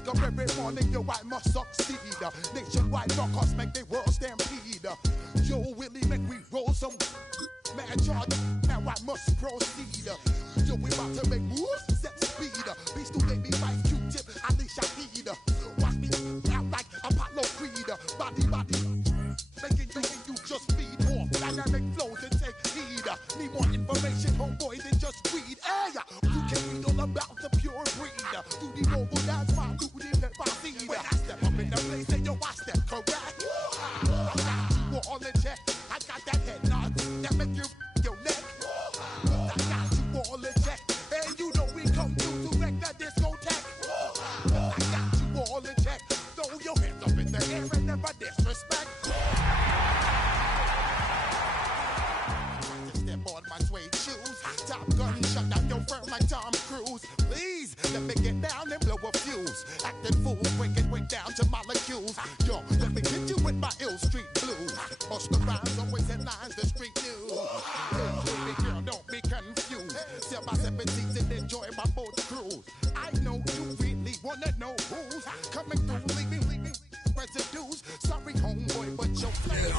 wake up every morning, yo, I must succeed. Nationwide rockers make the world stampede. Yo, Willie, make we roll some mad charge. Now I must proceed. Yo, we about to make moves, set speed. Beast who made me fight Q-tip, at least I need. Watch me out like Apollo Creed. Body, making you just feed more dynamic flows and take heed. Need more information, homeboy, than just weed. Hey, you can read all about the pure breed. Do the noble dance while do the pepper seed. When I step up in the place, and yo, I step correct. I got you all in check. I got that head nod that make you your neck. I got you all in check. And you know we come through to wreck the discotheque. I got you all in check. Throw your hands up in the air and never disrespect. Step on my suede shoes. Top gun shut down your firm like Tom Cruise. Please let me get down and blow a fuse. Acting fool, breaking way down to molecules. Yo, let me hit you with my ill street blues. Most the rhymes always headlines the street news. Hey, baby girl, don't be confused. Sell my 17s and enjoy my boat cruise. I know you really wanna know who's coming through, leaving residues. Sorry, homeboy, but your flavor.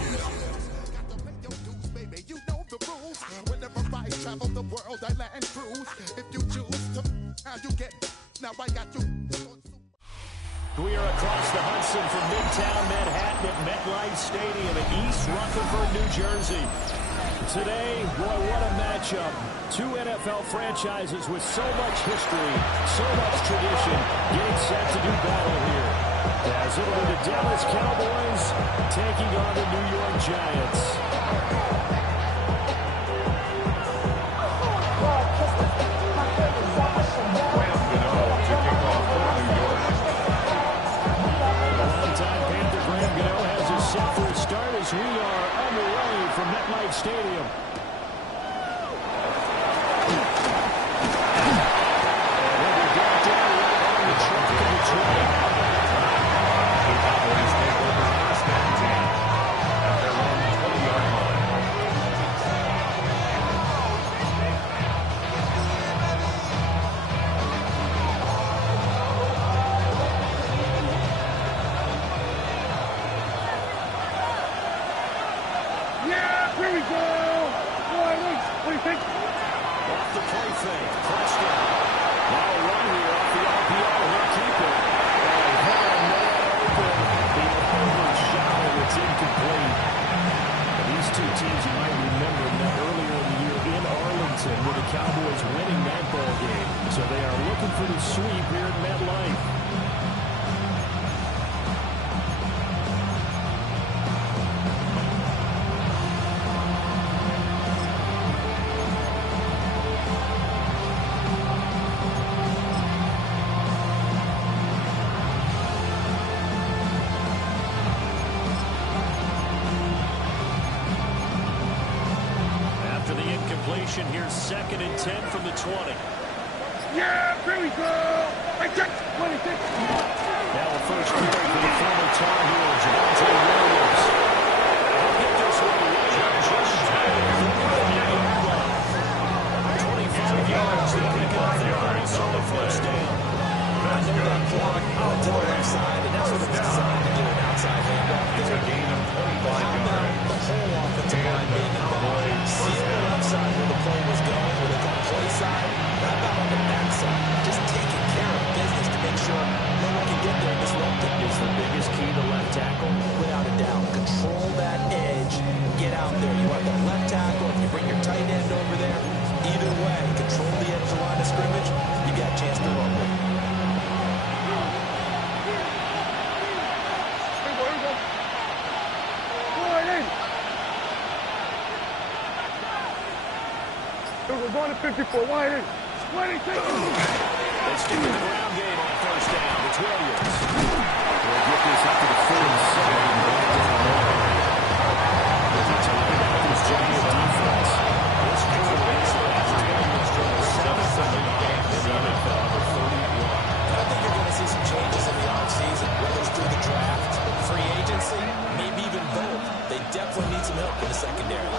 Got to pay your dues, baby. You know the rules. Whenever I travel the world, I land cruise. If you choose to, how you get? Now I got you. We are across the Hudson from Midtown Manhattan at MetLife Stadium in East Rutherford, New Jersey. Today, boy, what a matchup. Two NFL franchises with so much history, so much tradition, getting set to do battle here. As it'll be the Dallas Cowboys taking on the New York Giants. Longtime Panther Graham Gano has us set for a start as we are underway from MetLife Stadium. And we got down right on the track of the train. The Cowboys take over first and 10 at their own 20-yard line. Here we go! What do you think? Off the play fake, Preston. Now a run here off the RPO, he'll keep it. And Helen open. The opponent shot, and it's incomplete. And these two teams, you might remember, met earlier in the year in Arlington with the Cowboys winning that ball game. So they are looking for the sweep here at MetLife. Here's 2nd and 10 from the 20. Yeah, here we go! I got 26! Now a first carry for the former Tar Heel, Javonte Williams. He'll get this one right up just shy of the 30-yard line. 25 yards, they'll pick it up there on a solid first down. I know that block out to the left side, and that's what it's designed to do, an outside handoff. It's a gain of 25 yards. The whole offensive line being involved. See the left side where the play was going, where they call play side. How about on the back side? Just taking care of business to make sure no one can get there and disrupt it. Is the biggest key to left tackle? Without a doubt. Control that edge. Get out there. You want the left tackle. If you bring your tight end over there, either way, control the edge of the line of scrimmage, you got a chance to run with it. We're going to 54 wide in. 26. They stick with the ground game on first down. It's Williams. They'll get this up to the 47. This Giant defense. This quarter is the last 10 years from the 7th in the game in the NFL with 31. I think you're going to see some changes in the offseason, whether it's through the draft, free agency, maybe even both. They definitely need some help in the secondary.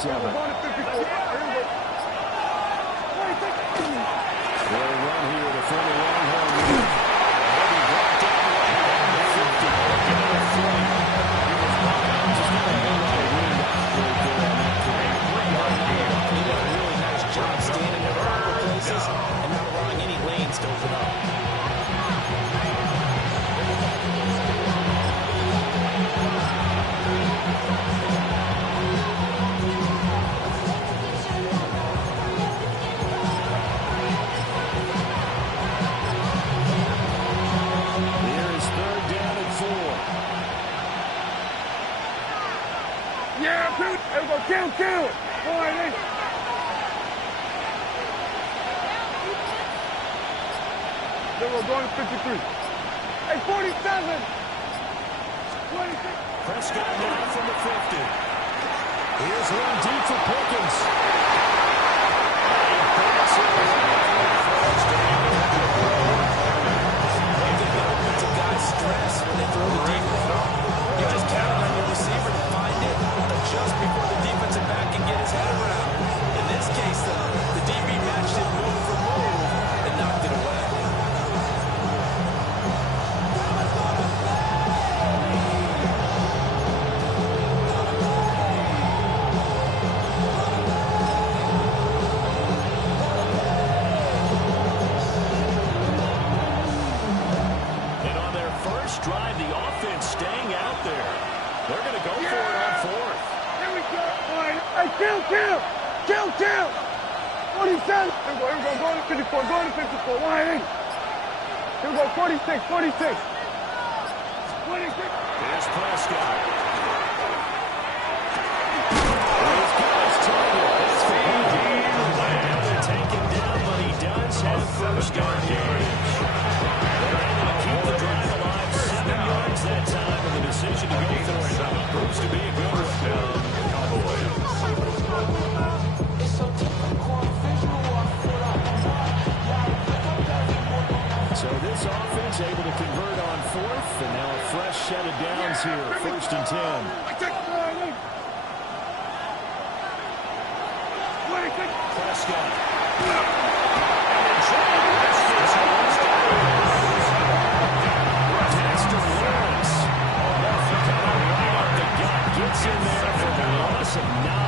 37. We're going to 54. Here we go. They'll run here to form a Longhorn lead. He'll be brought down right around the 50. Give it a flight. He was brought out. Just got a whole lot of wind out right there on that play. He did a really nice job standing in proper places and not allowing any lanes to open up. Yeah, dude. There we go. Kill. Boy, they... Then we're going to 53. Hey, 47. 26. Prescott now from the 50. Here's one deep for Pickens. Stress when they throw the deep ball. You just count on your receiver to find it just before the defensive back can get his head around. In this case, the DB matched it move for move and knocked it away. Drive, the offense staying out there. They're going to go for it on fourth. Here we go. Hey, kill. 47. Here we go. Going to 54. Going to 54. Why? Here we go. 46. 26. Here's Prescott. Those guys tell you it's able to take him down, but he does have first down yardage. They're able to keep the drive alive. 7 yards that time, and the decision to go for it proves to be a good one. So this offense able to convert on fourth, and now a fresh set of downs here, 1st and 10. Prescott. Dexter Lawrence. Right off the gut. Gets in there for the loss of 9.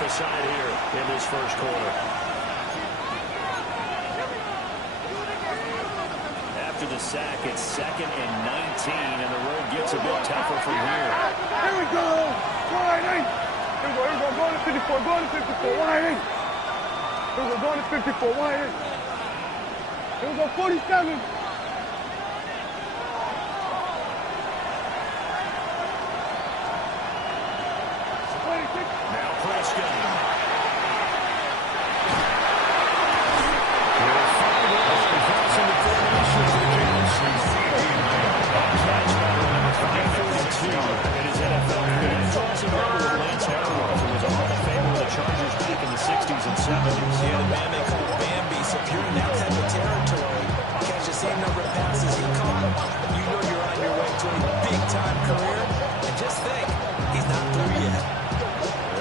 Aside here in this first quarter. After the sack, it's 2nd and 19, and the road gets a bit tougher from here. Here we go. Wide eight. Here we go. Going to 54. Going to 54. Wide eight. Here we go. Going to 54. Wide eight. Here we go. 47. Now Prescott. Chargers back in the 60s and 70s. Yeah, the man they call Bambi. So if you're in that type of territory, catch the same number of passes he caught, you know you're on your way to a big-time career. And just think, he's not through yet.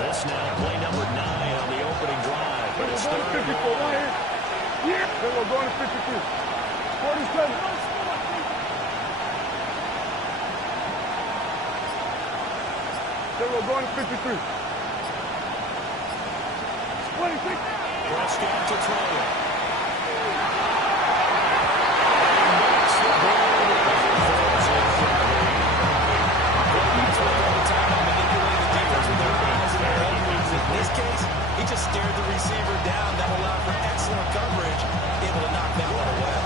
This now play number 9 on the opening drive. But it's 3rd and 1. Yeah. Then we're going to 52. 47. Then we're going to 53. 26. Prescott to throw it. In this case, he just stared the receiver down. That allowed for excellent coverage, able to knock that one away.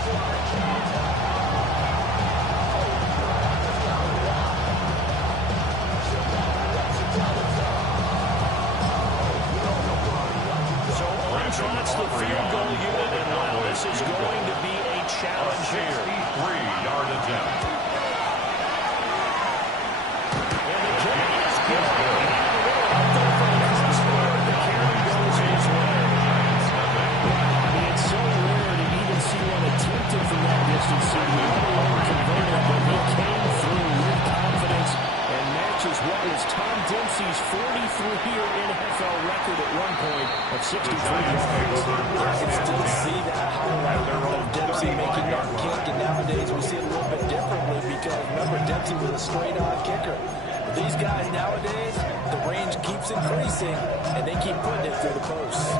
career NFL record at one point of 63 yards. I can still see that highlight of Dempsey making that kick, and nowadays we see it a little bit differently because, remember, Dempsey was a straight-on kicker. These guys nowadays, the range keeps increasing, and they keep putting it through the posts.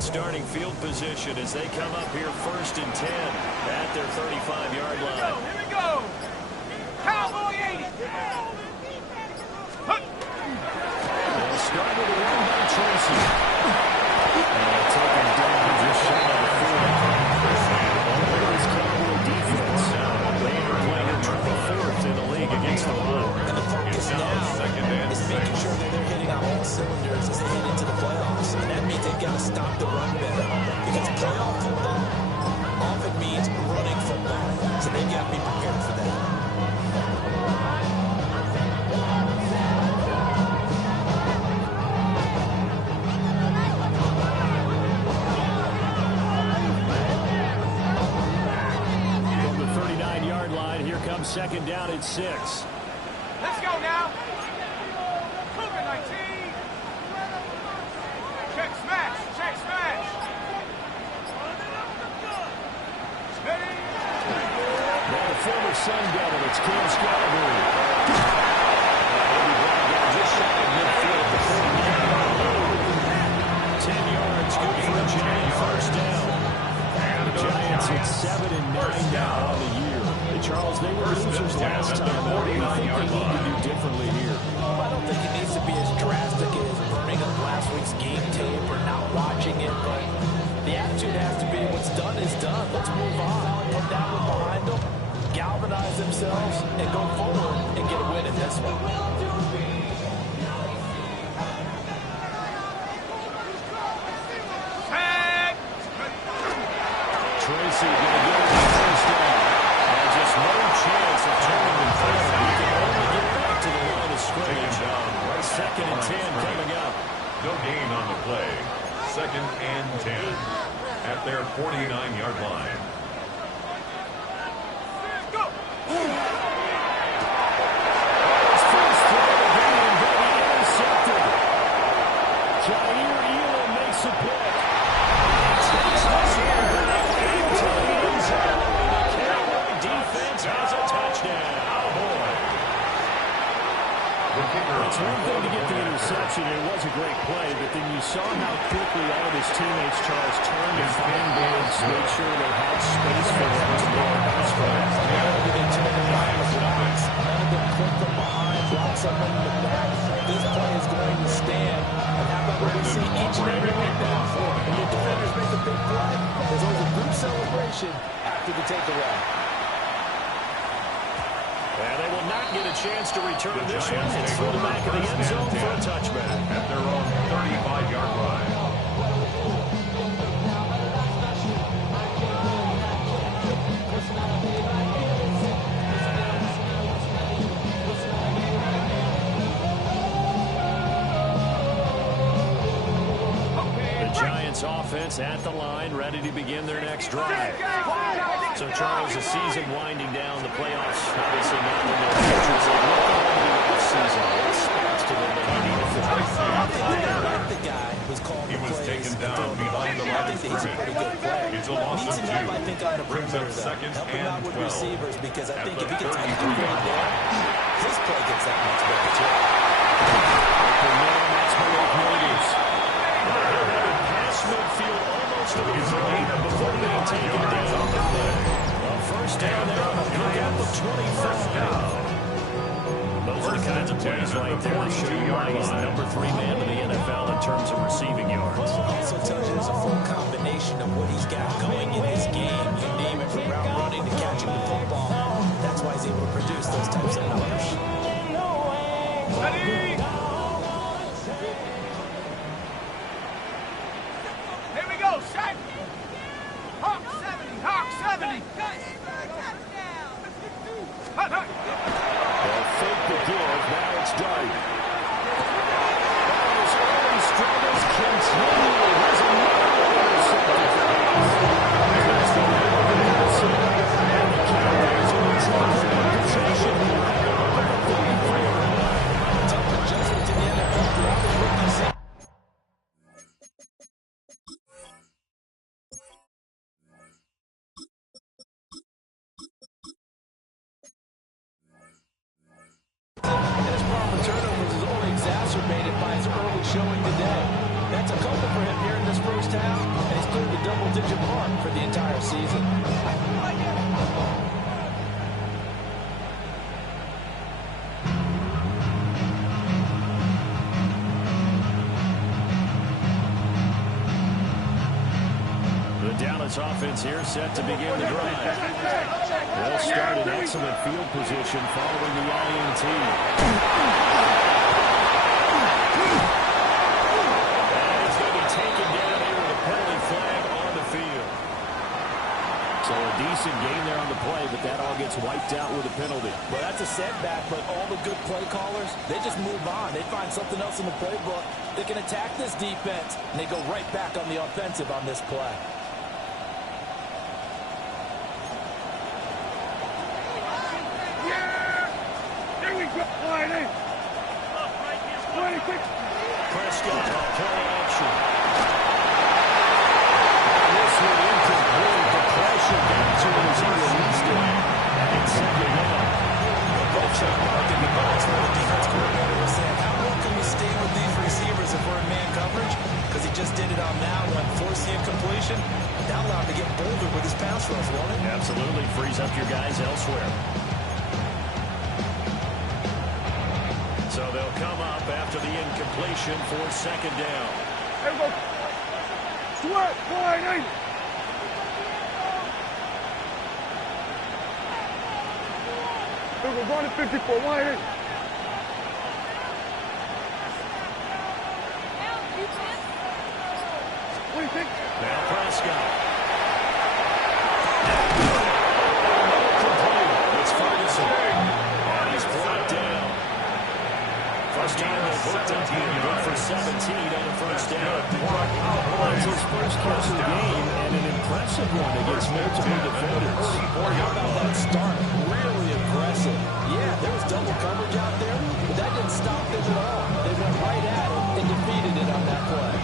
Starting field position as they come up here 1st and 10 at their 35-yard line. Here we go. Cowboy 80. They'll start with a run by Tracy. Taken down just shy of the field. This Cowboy defense. They are playing 24th in the league against the run. And the focus now is making sure that they're hitting on all cylinders as they head into the playoffs. And that means they've got to stop the run better. Because playoff football often means running football. So they've got to be prepared for that. From the 39-yard line, here comes 2nd down and 6. Let's go now. Cougar 19. Check smash. Check smash. Steady. Now the former Sun Devil, it's Cam Scalabrine. Just shy of midfield at the 49. 10 yards, good for a Giant first down. The Giants hit 7 and 9 now on the year. And Charles, they were losers last time. What do you think they need to do differently here? Well, I don't think it needs to be as drastic as burning up last week's game tape or not watching it, but the attitude has to be what's done is done. Let's move on. Put that one behind them, galvanize themselves, and go forward and get a win in this one. Tracy going to get it on first down. And just no chance of turning the field. He can only get back to the line of scrimmage. 2nd and 10 coming up. No gain on the play. 2nd and 10 at their 49-yard line. Go. First throw again, but intercepted. Jair Elam makes a pick. Takes this one back into the end zone. The Cowboy defense has a touchdown. Oh, boy. It's one thing to get the interception. It was a great play, but then you saw how quickly all of his teammates, Charles, turned and find guards, made sure they had space for them to go and pass for them. They turned around with blocks. None of them clipped them behind, blocked someone in the back. This play is going to stand. And how about what we see each and every week now? When your defenders make a big play, there's always a group celebration after the takeaway. And they will not get a chance to return this one. It's through the back of the end zone for a touchback. At their own 35-yard line. The Giants offense at the line, ready to begin their next drive. So, Charles, the season winding down, the playoffs obviously not in their futures. They look over the offseason. What spots to them that they need to fill? The guy who's called He was taken down behind the line of scrimmage. It's a loss of 2. I think on the Brings up perimeter, 2nd helping out and with 12. receivers, because I think At if he the gets 33-yard line. his play gets that much better too. Open man, that's Malik Williams. Pass midfield almost to the zone before being taken down. First down there on the pickup of 25. Those are the kinds of plays right there that show you why he's the number 3 man in the NFL in terms of receiving yards. It also tells you there's a full combination of what he's got going in his game. You name it, from route running to catching the football. That's why he's able to produce those types of numbers. Ready. has an early showing today. That's a couple for him here in this first half, and he's cleared the double-digit mark for the entire season. The Dallas offense here set to begin the drive. They'll start in excellent field position following the INT. And it's going to be taken down here with a penalty flag on the field. So a decent gain there on the play, but that all gets wiped out with a penalty. Well, that's a setback, but all the good play callers, they just move on. They find something else in the playbook. They can attack this defense, and they go right back on the offensive on this play. Prescott on play action. And this one incomplete. The pressure got to him as he released it. And it's second down. Both shot mark in the box where the defense coordinator was saying, how long can we stay with these receivers if we're in man coverage? Because he just did it on that one, forced the incompletion. Now allowed to get bolder with his pass rush, won't it? Absolutely. Frees up your guys elsewhere. So they'll come up after the incompletion for second down. There we go. Sweat, wide in. There we go, going to 54, wide in. What do you think? Now Prescott. It's Ferguson. And he's brought down. First time they've hooked up here, good for 17 on the first down. Well, it's his first catch of the game, and an impressive one against multiple defenders. Boy, how about that start? Really aggressive. Yeah, there was double coverage out there, but that didn't stop them at all. They went right at it and defeated it on that play.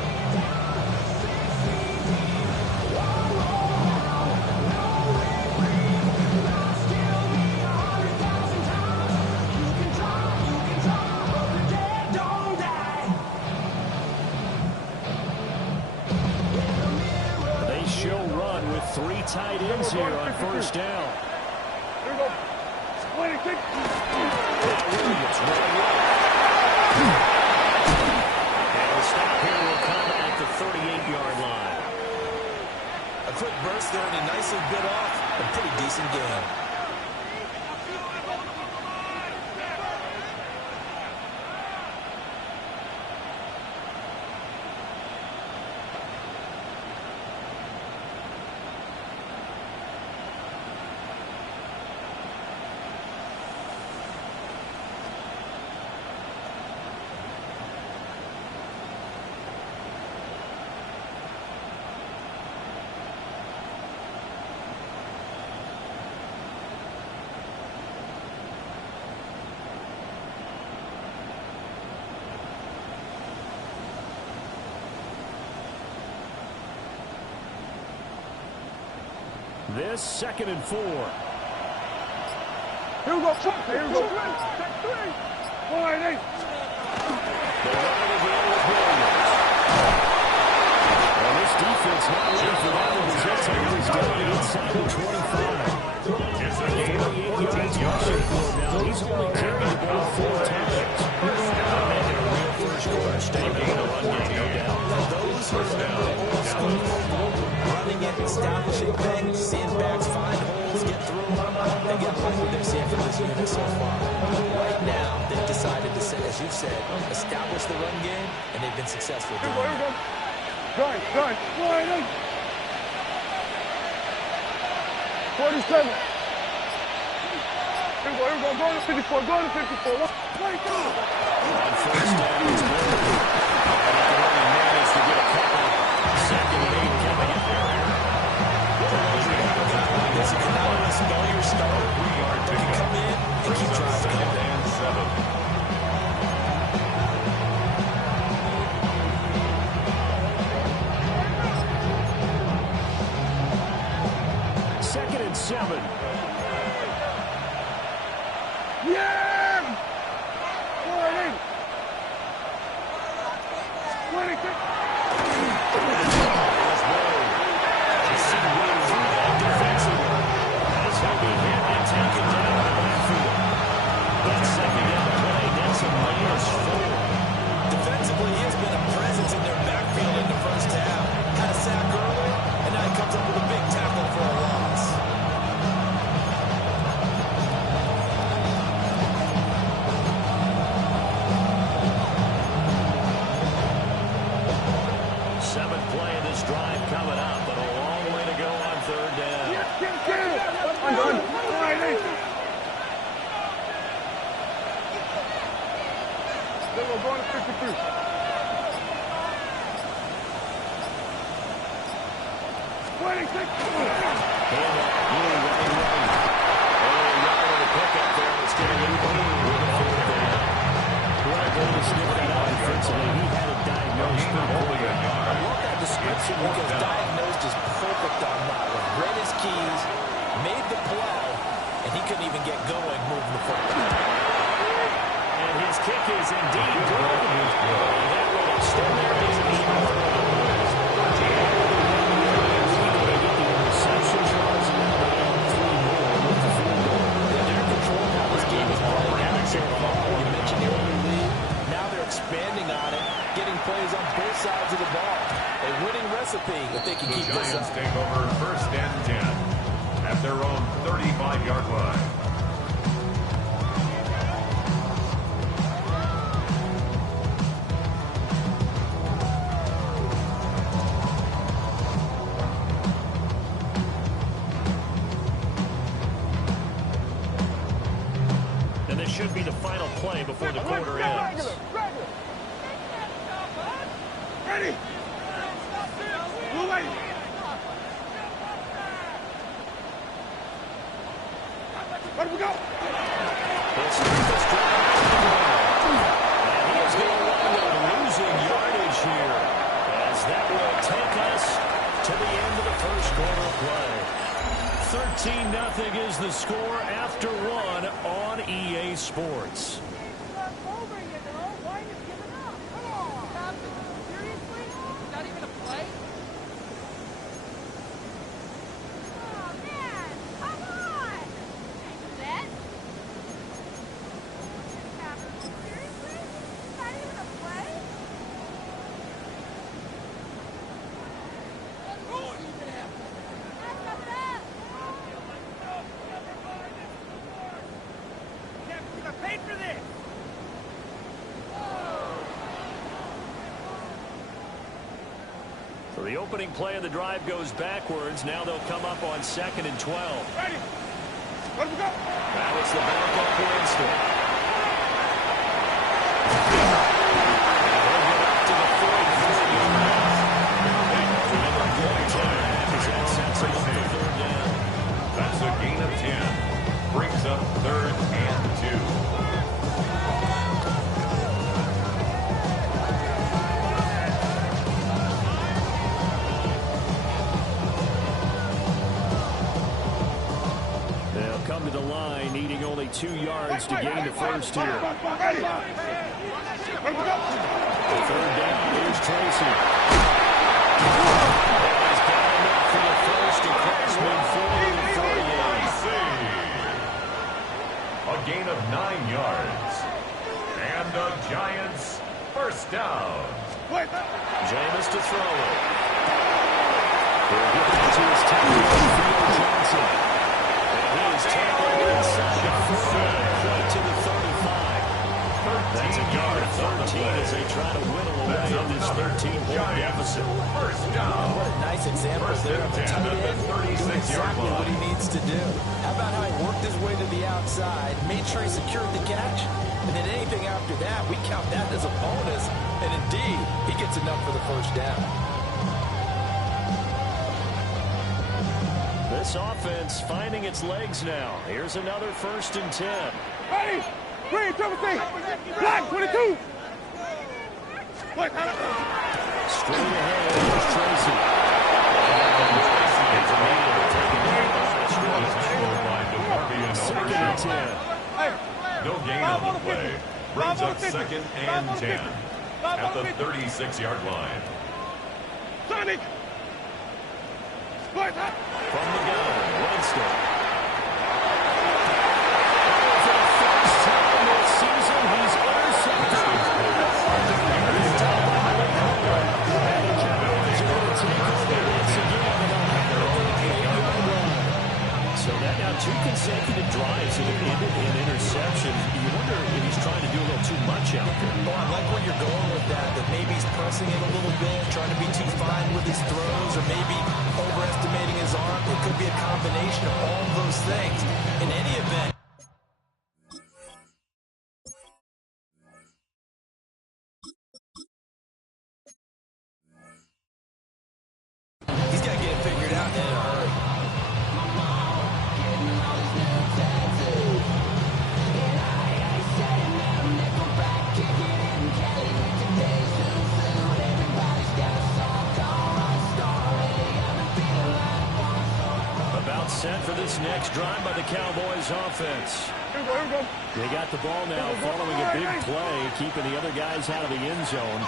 Three tight ends here on first down. There we go. 26. Williams, and the stop here will come at the 38-yard line. A quick burst there, and he nicely bit off a pretty decent game. This 2nd and 4. Here we go. Here we go. Check 3. Wide in. They're running again with Williams. And this defense not ready for that one. He's down inside the 25. 48 yards rushing for him now. He's only carried the ball 4 times. Making a real first quarter statement in the run game, no doubt. Those who remember old school football, running it, establishing things, seeing backs find holes, get through them, they get what they're seeing from this unit so far. Right now, they've decided to, as you said, establish the run game, and they've been successful doing Here we go. Drive. Wide in. 47. Here we go. Going to 54. Going to 54. On first down, it's good. And he can only manage to get a couple. 2nd and 8 coming in there. this. You can now spell your starter. They can come in and keep drives going. And 7. Second and 7. Yeah! 4-8. Then we're going to 53. Running 6. Description because diagnosed is perfect on that one. Read his keys, made the play, and he couldn't even get going moving the football. And his kick is indeed good. That will extend their lead. They get the interception charge, and now they have 3 more with the field goal. They're controlling how this game is playing out so far. You mentioned the early lead. Now they're expanding on it, getting plays on both sides of the ball. A winning recipe if they can keep this up. The Giants take over 1st and 10 at their own 35-yard line. And this should be the final play before the quarter ends. Ready? Blue light. Where do we go? This is the strike. And he is going to wind up losing yardage here, as that will take us to the end of the first quarter play. 13-0 is the score after 1 on EA Sports. So the opening play of the drive goes backwards. Now they'll come up on 2nd and 12. Ready? Where do we go? Now it's the backup Winston. They'll get up to the 43. That's a gain of 10. Brings up 3rd and 2. Come to the line, needing only 2 yards to gain the first here. Ready? Where do we go? 3rd down, here's Tracy. He's got enough for the first across midfield and 48. A gain of 9 yards. And the Giants first down. Jameis to throw it. They're giving it to his tackle, Theo Johnson. He is tackled inside the 40, right to the 35. That's a gain of 13 as they try to whittle away in this 13-point deficit. First down. What a nice example there of a tight end doing exactly what he needs to do. How about how he worked his way to the outside, made sure he secured the catch, and then anything after that, we count that as a bonus. And indeed, he gets enough for the first down. This offense finding its legs now. Here's another 1st and 10. Ready? Green, triple C. Black, 22. Straight ahead, here's Tracy. Second and 10. No gain on the play. Brings up 2nd and 10 at the 36-yard line. Sonic. From the gun, Winston. For the first time this season, he's intercepted. And the Cowboys are going to take over once again. So that now 2 consecutive drives that have ended in interceptions. You wonder if he's trying to do a little too much out there. Well, I like where you're going with that maybe he's pressing it a little bit, trying to be too fine with his throws, or maybe overestimating his arm. It could be a combination of all those things. In any event, this next drive by the Cowboys offense. They got the ball now following a big play, keeping the other guys out of the end zone.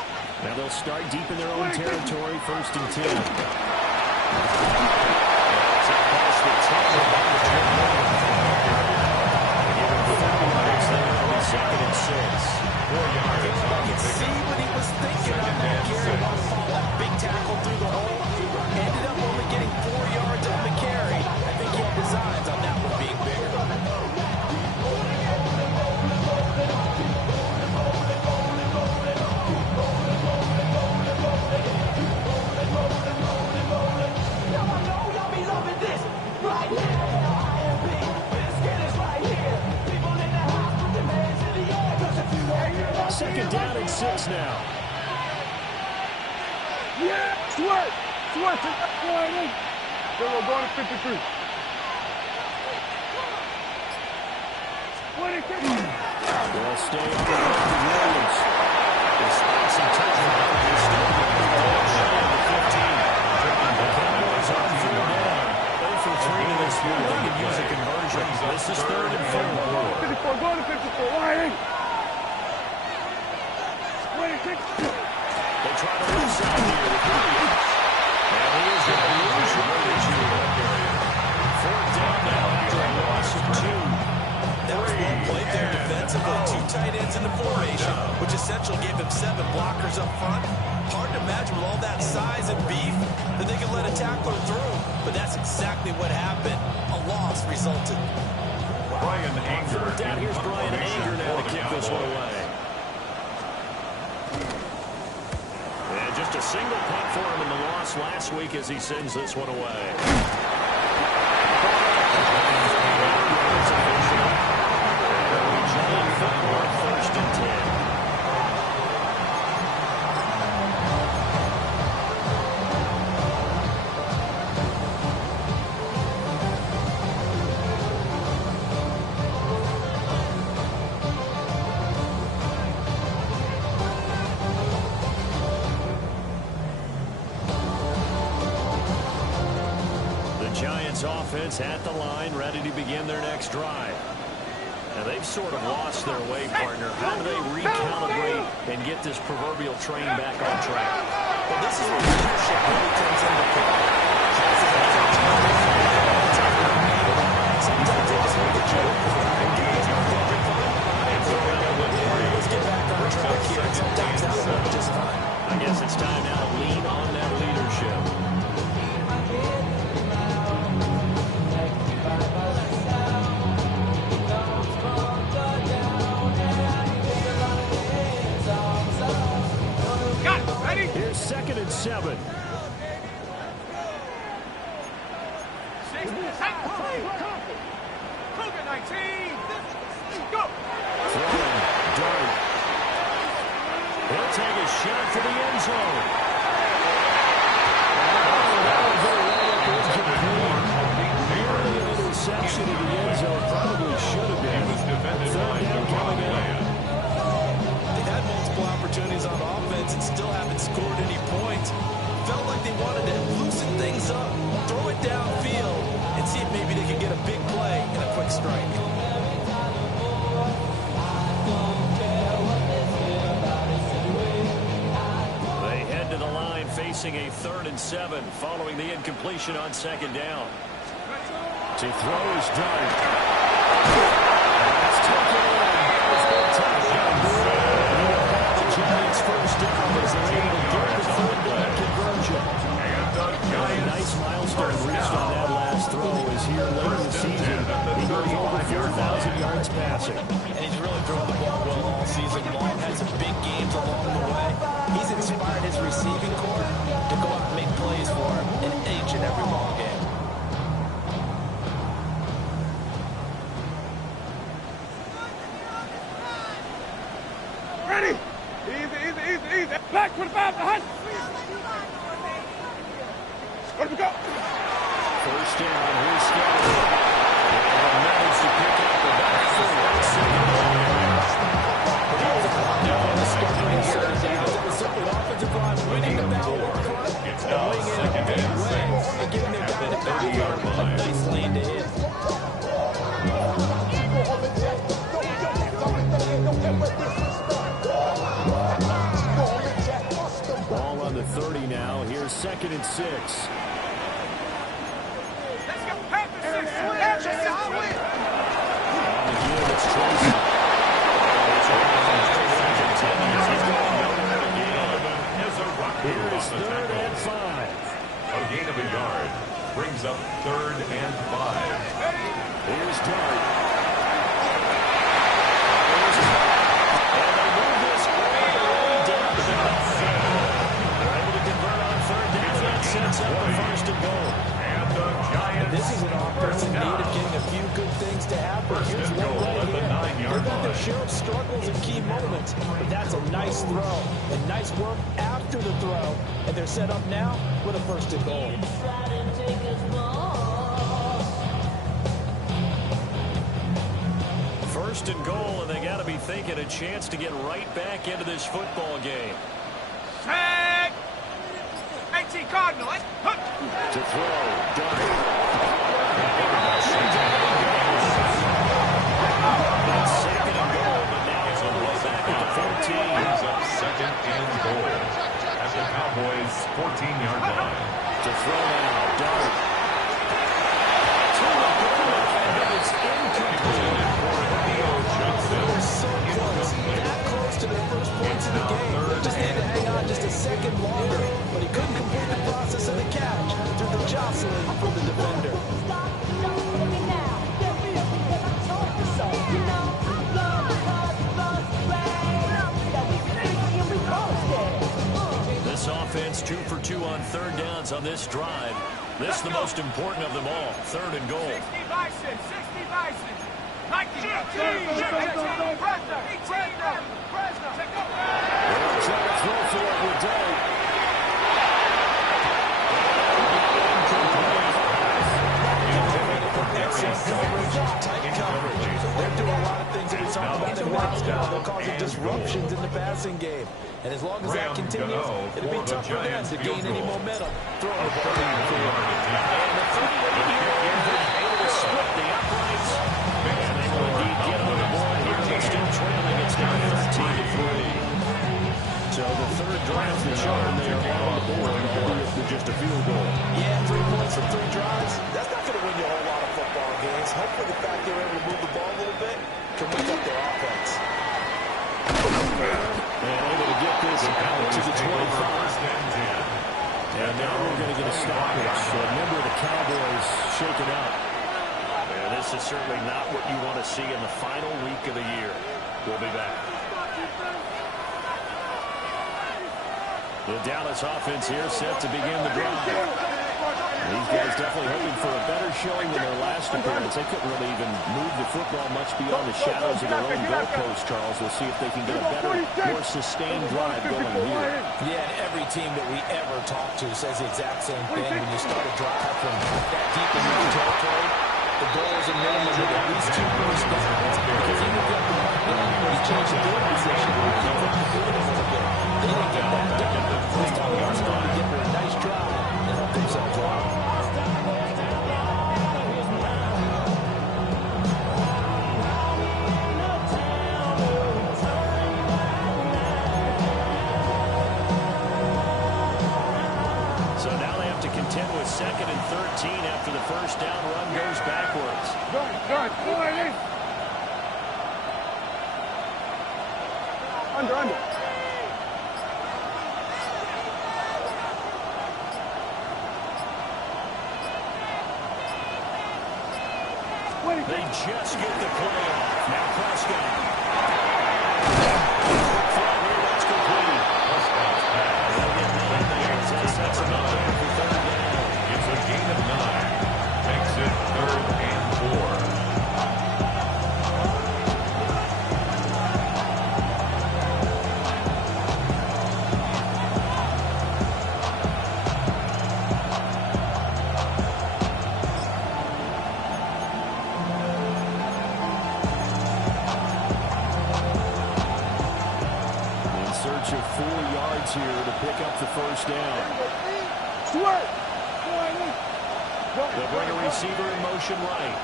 Now they'll start deep in their own territory, 1st and 10. Second and 6. 4 yards. I can see what he was thinking on that carry. That big tackle through the hole. Ended up only getting 4 yards on the carry. I think he had designs on that one being bigger. Second down and 6 now. Yeah, sweat. Sweat to that point. Then we're going to 53. 23. They'll stay on the ground for Williams. Despite some touchdown, he's still going to the 15. The Cowboys on 4 down. 0 for 3 to this one. They can use a conversion. This is 3rd and 4. 54, going to 54. Wide 26. They try to lose out here with Williams. And he is going to lose yardage here. 4th down now after a loss of 2. That was well played there defensively. 2 tight ends in the formation, which essentially gave him 7 blockers up front. Hard to imagine with all that size and beef that they could let a tackler through. But that's exactly what happened. A loss resulted. Brian Anger. Down here's Brian Anger now to kick this one away. And just a single punt for him in the loss last week as he sends this one away. Giant football, 1st and 10. Offense at the line, ready to begin their next drive. Now they've sort of lost their way, partner. How do they recalibrate and get this proverbial train back on track? Well, this is where leadership really comes into play. Sometimes they just make a joke. Let's get back on track here. Sometimes that'll work just fine. I guess it's time now to lean on that leadership. Here's 2nd and 7. Throwing, dart. He'll take a shot for the end zone. Nearly an interception in the end zone. Probably should have been. 3rd down coming in. They've had multiple opportunities on offense and still haven't scored any points. Felt like they wanted to loosen things up, throw it downfield, and see if maybe they could get a big play and a quick strike. They head to the line facing a 3rd and 7 following the incompletion on 2nd down. To throw his dart. That's taken in. The Giants' 1st down as they're able to get the 3rd down conversion. A nice milestone reached on that last throw is here late in the season. He goes over 4,000 yards passing. And he's really thrown the ball well all season long. Had some big games along the way. He's inspired his receiving corps to go out and make plays for him in each and every ball game. Ready? Easy. Back 25 behind. Where do we go? 1st down, here's Scotty. And managed to pick up about 4 seconds. Winning the battle It's now 2nd and 6. And giving their guy the 30-yard line. A nice lead to hit. 2nd and 6. Let's go. Pack the 6. It's Tracy. Here is 3rd and 5. A gain of a yard brings up 3rd and 5. Here's Dart. And they move this all the way down to the left field. They're able to convert on 3rd down. That sets up the 1st and goal. And the Giants. This is an offense in need of getting a few good things to happen. Here's one right here. They've got their share of struggles and key moments, but that's a nice throw and nice work after the throw. And they're set up now with a 1st and goal. 1st and goal, and they got to be thinking a chance to get right back into this football game. Tag. 18 Cardinals. To throw, Dart. That's 2nd and goal, but now it's all the way back at the 14. Brings up 2nd and goal at the Cowboys' 14-yard line. To throw now, Dart. To the goal, and it's incomplete. They're so close, that close to their first points in the game. They just need to hang on just a second longer, but he couldn't complete the process of the catch through the jostling from the defender. This offense 2 for 2 on 3rd downs on this drive. This is the most important of them all. 3rd and goal. 60 Bison. 60 Bison. Nike. They'll try to throw for it with Dart. Excellent coverage, tight coverage. They're doing a lot of things that we talked about in routes now. They're causing disruptions in the passing game. And as long as that continues, it'll be tough for them to gain any momentum. Throwing the ball downfield. And the 38-yard able to split the uprights. And they will indeed get on the board here. They're still trailing. It's now 13-3. So the 3rd drive of the chart, they are on the board, albeit with just a field goal. Yeah, 3 points from 3 drives. That's not going to win you a whole lot of football games. Hopefully the fact they're able to move the ball a little bit can wake up their offense. And able to get this out to the 25. And now we're going to get a stoppage. So a member of the Cowboys shaken up. And this is certainly not what you want to see in the final week of the year. We'll be back. The Dallas offense here set to begin the drive. These guys definitely hoping for a better showing than their last appearance. They couldn't really even move the football much beyond the shadows of their own goalpost, Charles. We'll see if they can get a better, more sustained drive going here. Yeah, and every team that we ever talk to says the exact same thing. When you start a drive from that deep in your territory, the goal is a minimum of at least 2 first downs. Because even if you have to mark down, you change the field position, you keep them moving a little bit. They didn't get that done. This time they're starting to get a nice drive and help themselves out. So now they have to contend with 2nd and 13 after the 1st down run goes backwards. Under. They just get the play off. Now Prescott. That's complete. That's another for 3rd down. It's a gain of 9. Makes it 3rd and 4. Search of 4 yards here to pick up the 1st down. They'll bring a receiver in motion right.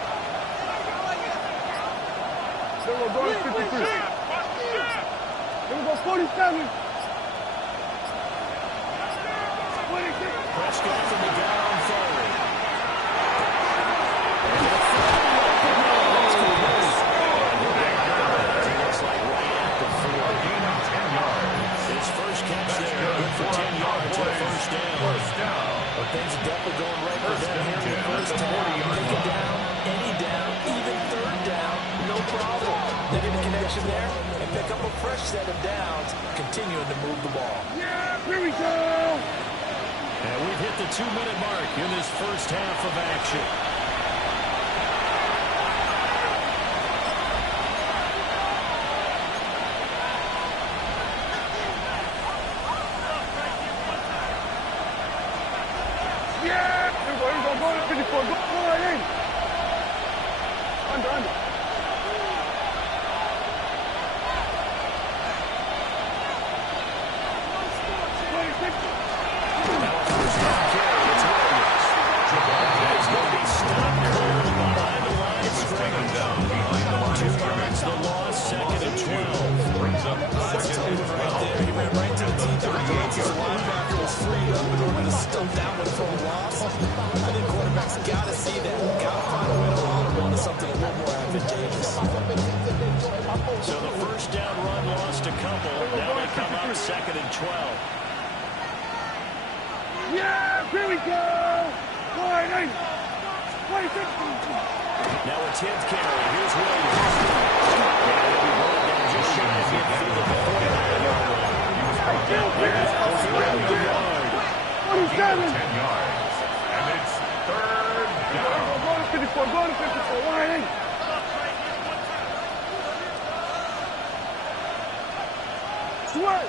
They will go to 53. They will go 47. 26. Prescott from the gun on third. Looks like right at the 4. His first catch there, good for 10 yards and a first down. But things are definitely going right for them here in the first half. Take it down, any down, even third down, no problem. They get a connection there and pick up a fresh set of downs, continuing to move the ball. Yeah, here we go. And we've hit the 2-minute mark in this first half of action. Yeah, here we go. Go to 54. Go right in. Under. 26. Now a first down carry. It's Williams. He's going to be stopped behind the line of scrimmage. 2 yards the loss, second and 12. Brings up second and 12. Right there, he ran right to the teeth of the defensive linebacker, was freed up in order to stuff that one for a loss. I think quarterbacks got to see that. Got to find a way to hold on to something a little more advantageous. So the first down run lost a couple. Now they come up second and 12. Yeah, here we go. Right in. 26. Now a 10th carry. Here's Williams. And he'll be brought down just shy of midfield at the 49-yard line. Now here's around the yard. 27. 10 yards. And it's third down. Go to 54. Go to 54. Right in. Sweat.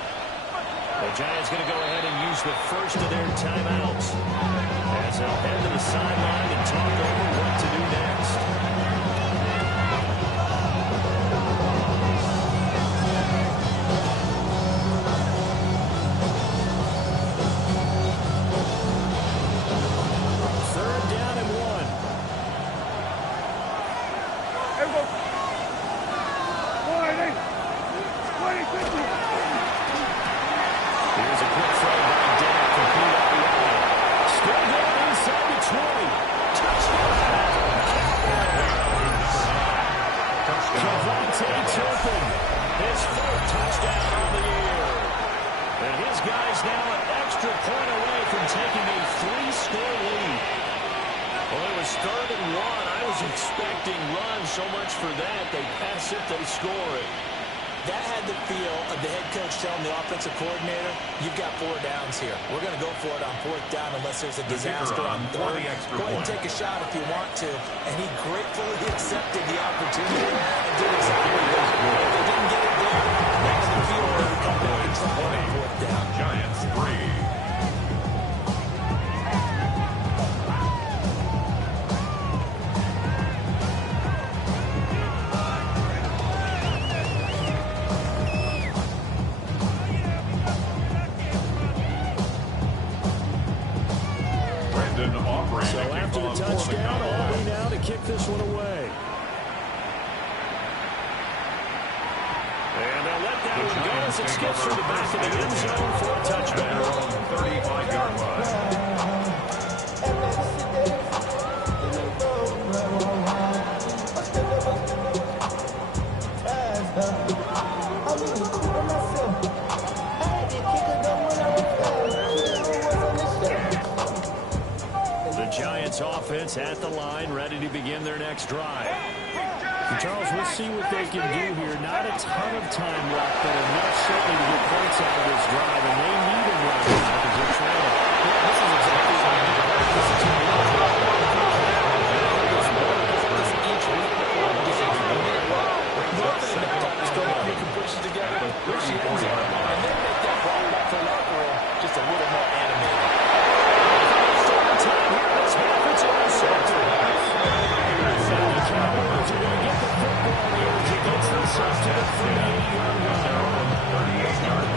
The Giants going to go ahead and use the first of their timeouts as they'll head to the sideline and talk over what to do next. Third down and 1. Here we go. Right in. 26. Here's a quick throw by Dak, complete on the line. Still going inside the 20. Touchdown. Cavante Turpin, his 4th touchdown on the year. And his guys now an extra point away from taking a 3-score lead. Well, it was 3rd and 1. I was expecting runs, so much for that. They pass it, they score it. That had the feel of the head coach telling the offensive coordinator, you've got 4 downs here. We're going to go for it on 4th down unless there's a disaster on 3rd. Go ahead and take a shot if you want to. And he gratefully accepted the opportunity and did exactly that. If they didn't get it there, that was the feel where we come back and try on 4th down. Giants 3. So after the touchdown, Albany now to kick this one away. And they'll let that one go as it skips through the back of the end zone for a touchback. 35-yard line. The Giants offense at the line, ready to begin their next drive. And Charles, we'll see what they can do here. Not a ton of time left, but enough certainly to get points out of this drive, and they need a run now because they're trailing. This is exactly what I need. Just a little more animated.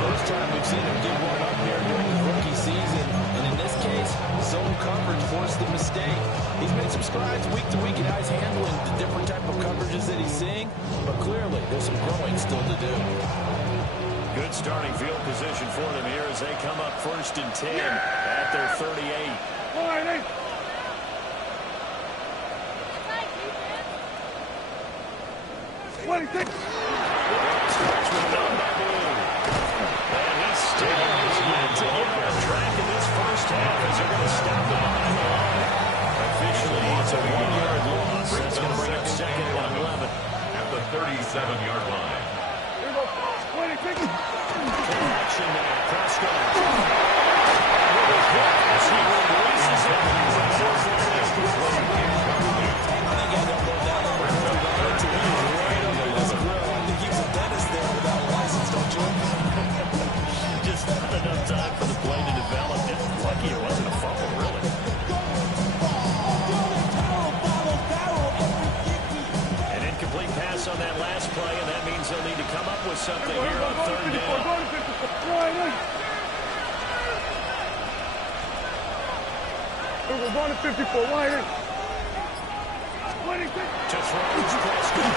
First time we've seen him give one up here during his rookie season, and in this case, zone coverage forced the mistake. He's made some strides week to week in how he's handling the different type of coverages that he's seeing, but clearly there's some growing still to do. Good starting field position for them here as they come up 1st and 10 at their 38. Wide 26. Starts with Donzo. And he's still has yet to get on track in this first half as they're going to stop him behind the line. Officially, it's a 1-yard loss. That's going to bring up 2nd and 11. At the 37-yard line. Here we go. 26. Action there. Prescott. As he releases it. Just not enough time for the play to develop. It's lucky it wasn't a fumble, really. An incomplete pass on that last play, and that means they'll need to come up with something here on 3rd down. We're going to 54. Wide 8. 26. To throw is Prescott.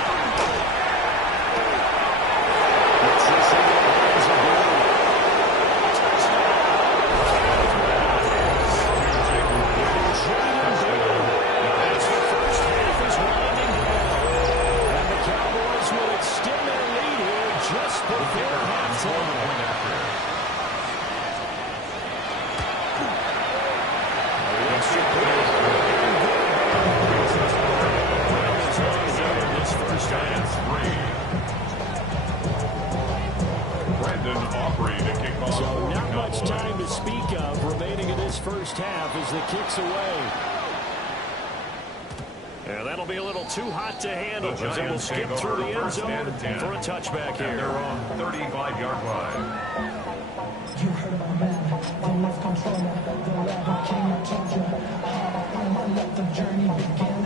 So not much time to speak of remaining in this first half as the kick's away. And that'll be a little too hot to handle as they will skip through the end zone for a touchback here. They're on 35-yard line. You heard about that. They lost control. The rebel king, I told you. I let the journey begin.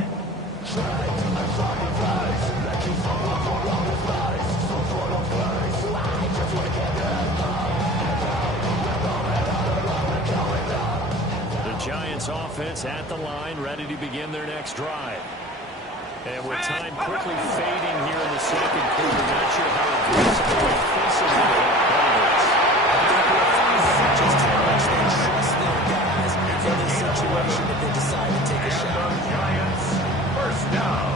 The Giants offense at the line, ready to begin their next drive. And with time quickly fading here in the second quarter, not sure how aggressive or offensively they have played this. Just how much they trust their guys in this situation if they decide to take a shot. Giants, first down.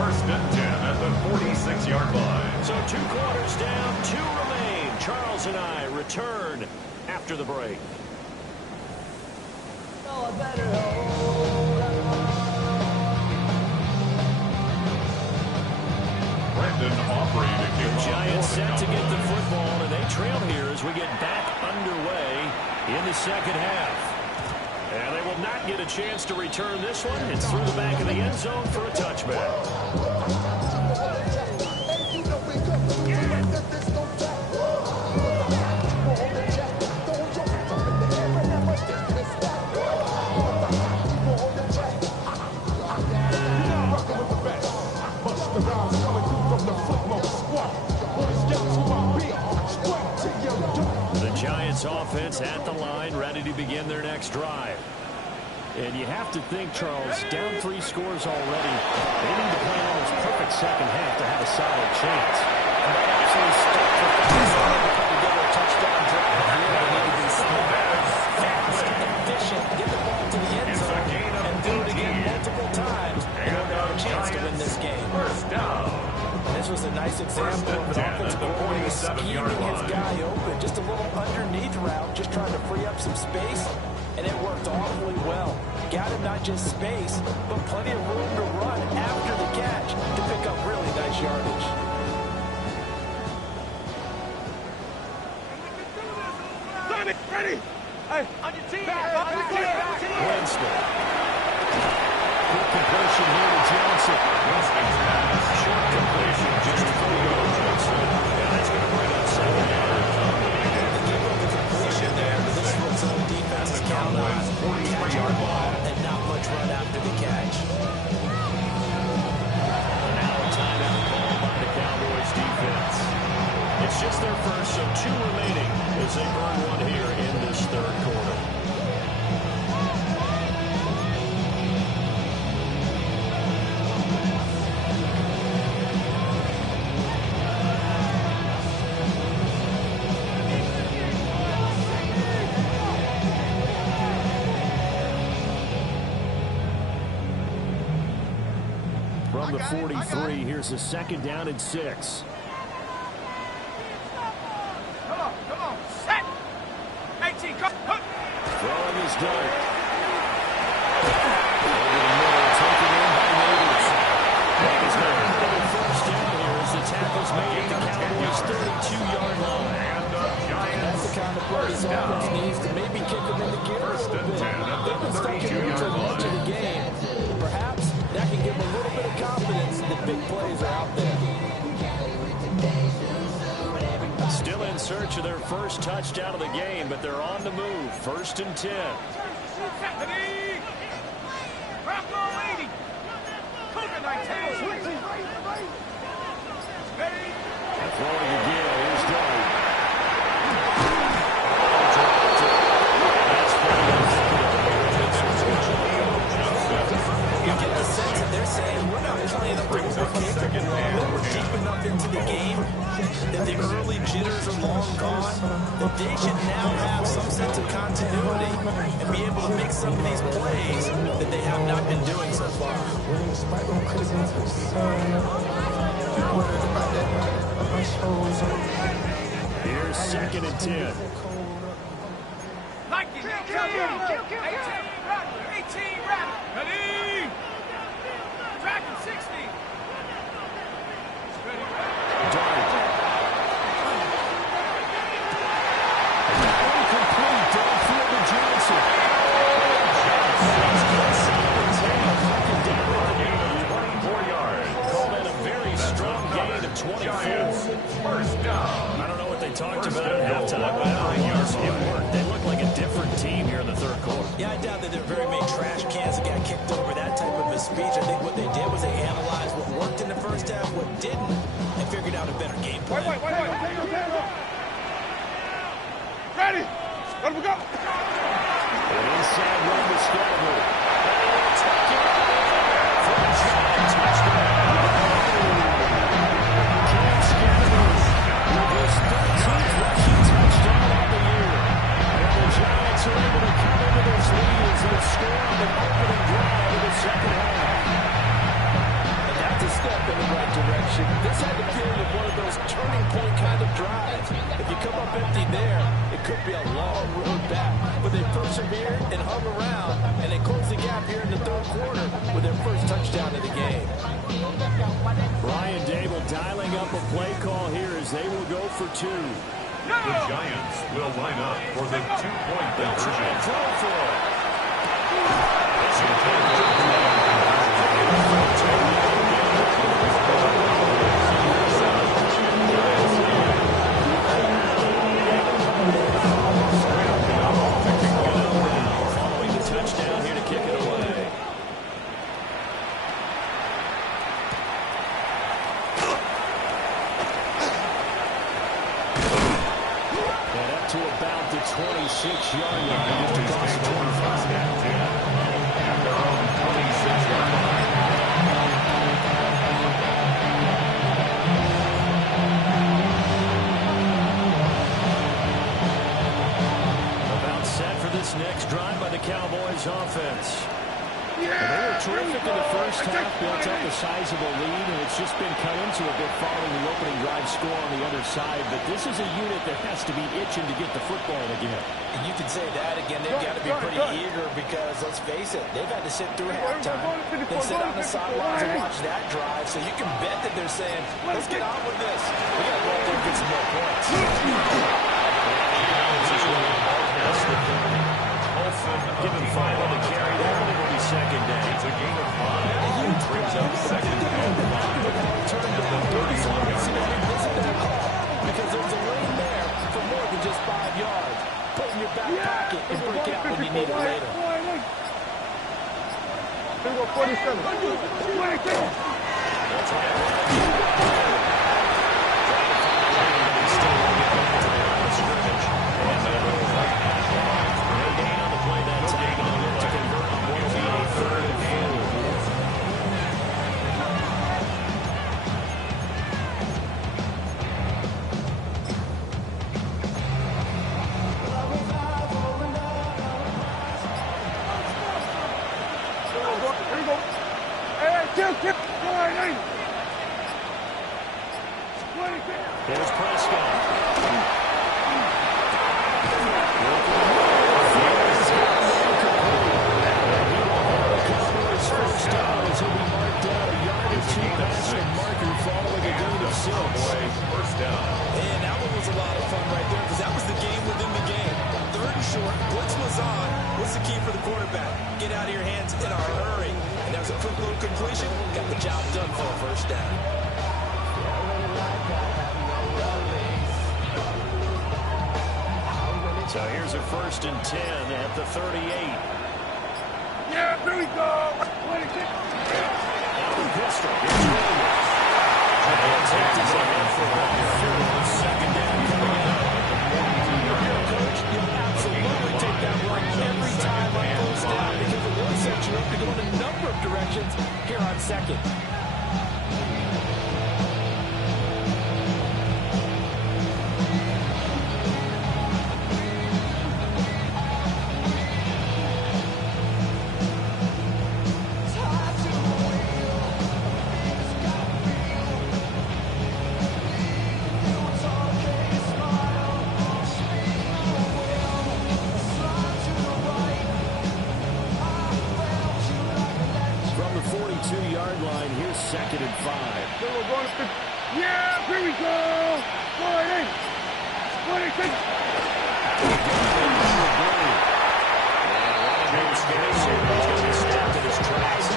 1st and 10 at the 46-yard line. So 2 quarters down, 2 remain. Charles and I return after the break. The Giants set to get the football, and they trail here as we get back underway in the second half. And they will not get a chance to return this one. It's through the back of the end zone for a touchback. The Giants offense at the line, ready to begin their next drive. And you have to think, Charles, down 3 scores already. They need to play an almost perfect second half to have a solid chance. And that absolutely stuck for fast to put together a touchdown drive here. They need to be fast, efficient, get the ball to the end zone, and do it again multiple times in order to have a chance to win this game. First down. This was a nice example of an offensive coordinator scheming his guy open. Just a little underneath route, just trying to free up some space, and it worked awfully well. Got him not just space, but plenty of room to run after the catch to pick up really nice yardage. Ready? Hey, on your team. Winston. Quick completion here to Johnson. Winston's pass. Short completion just before we go to Johnson. And that's going to bring up 2nd down. Completion there, but this one's on defense is count on. 43-yard line. And not much run after the catch. And now a timeout call by the Cowboys defense. It's just their first, so 2 remaining as they burn one here in this 3rd quarter. from the 43. Here's a 2nd down and 6. Come on, set. 18, go. Throwing his dart. Over the middle, taken in by Neighbors. He's got another first down here as the tackle's made at the Cowboys' 32-yard line. That's the kind of play this offense needs to maybe kick them into gear a little bit. They've been stuck in neutral much of the game. Perhaps that can give them a little bit of confidence that big plays are out there. Still in search of their first touchdown of the game, but they're on the move. 1st and 10. Throwing again. Here's Dart. You get the sense that they're saying we're not playing up to what we're capable of. We're deep enough into the game that the early jitters are long gone, that they should now have some sense of continuity and be able to make some of these plays that they have not been doing so far. Here's 2nd and 10. Like it, 18 rabbit. Ready. Tracking 60. Dart. Incomplete. Downfield to Johnson. Called in a very strong gain of 24. First down. I don't know what they talked about at halftime, but it worked. They look like a different team here in the 3rd quarter. Yeah, I doubt that there are very many trash cans that got kicked over, that type of a speech. I think what they did was they analyzed what worked in the first half, what didn't, and figured out a better game plan. Wait. Ready. Let him go. An inside run to Scarborough. Touchdown. Cam Scarborough with his 13th rushing touchdown on the year. And the Giants are able to come into this lead as they score on the opening drive of the 2nd half. And that's a step in the right direction. This had the feeling of one of those turning point kind of drives. If you come up empty there, it could be a long road back. But they persevered and hung around, and they closed the gap here in the 3rd quarter with their first touchdown of the game. Brian Dable dialing up a play call here as they will go for 2. The Giants will line up for the 2-point conversion. Throw for it. Following the touchdown here to kick it away. And up to about the 26-yard line, just across the 25. At their own 26-yard line. About set for this next drive by the Cowboys offense. And they were terrific in the first half, built up a sizable lead, and it's just been cut into a bit following the opening drive score on the other side. But this is a unit that has to be itching to get the football again. And you can say that again. They've got to be pretty eager because, let's face it, they've had to sit through halftime. They sit on the sidelines and watch that drive. So you can bet that they're saying, let's get on with this. We got to go out there and get some more points. Give him 5 on the carry there, and it will be 2nd down. It's a gain of 5. Which brings up 2nd and 5. Because there's a lane there for more than just 5 yards. Put in your back pocket and break out when you need it later. Here we go, 47. Kill. on, what's the key for the quarterback? Get out of your hands in a hurry. And that was a quick little completion. Got the job done for a first down. So here's a 1st and 10 at the 38. Yeah, here we go. 26. Now the pistol. It's Williams. Contact is ahead for 1-4. Second down coming up. Coach, you'll absolutely take that run every time on first down because it will set you up to go in a number of directions here on second. From the 42-yard line, here's 2nd and 5. Then we're going to 50. Yeah, here we go. 26. James Garrison is going to be stopped in his tracks.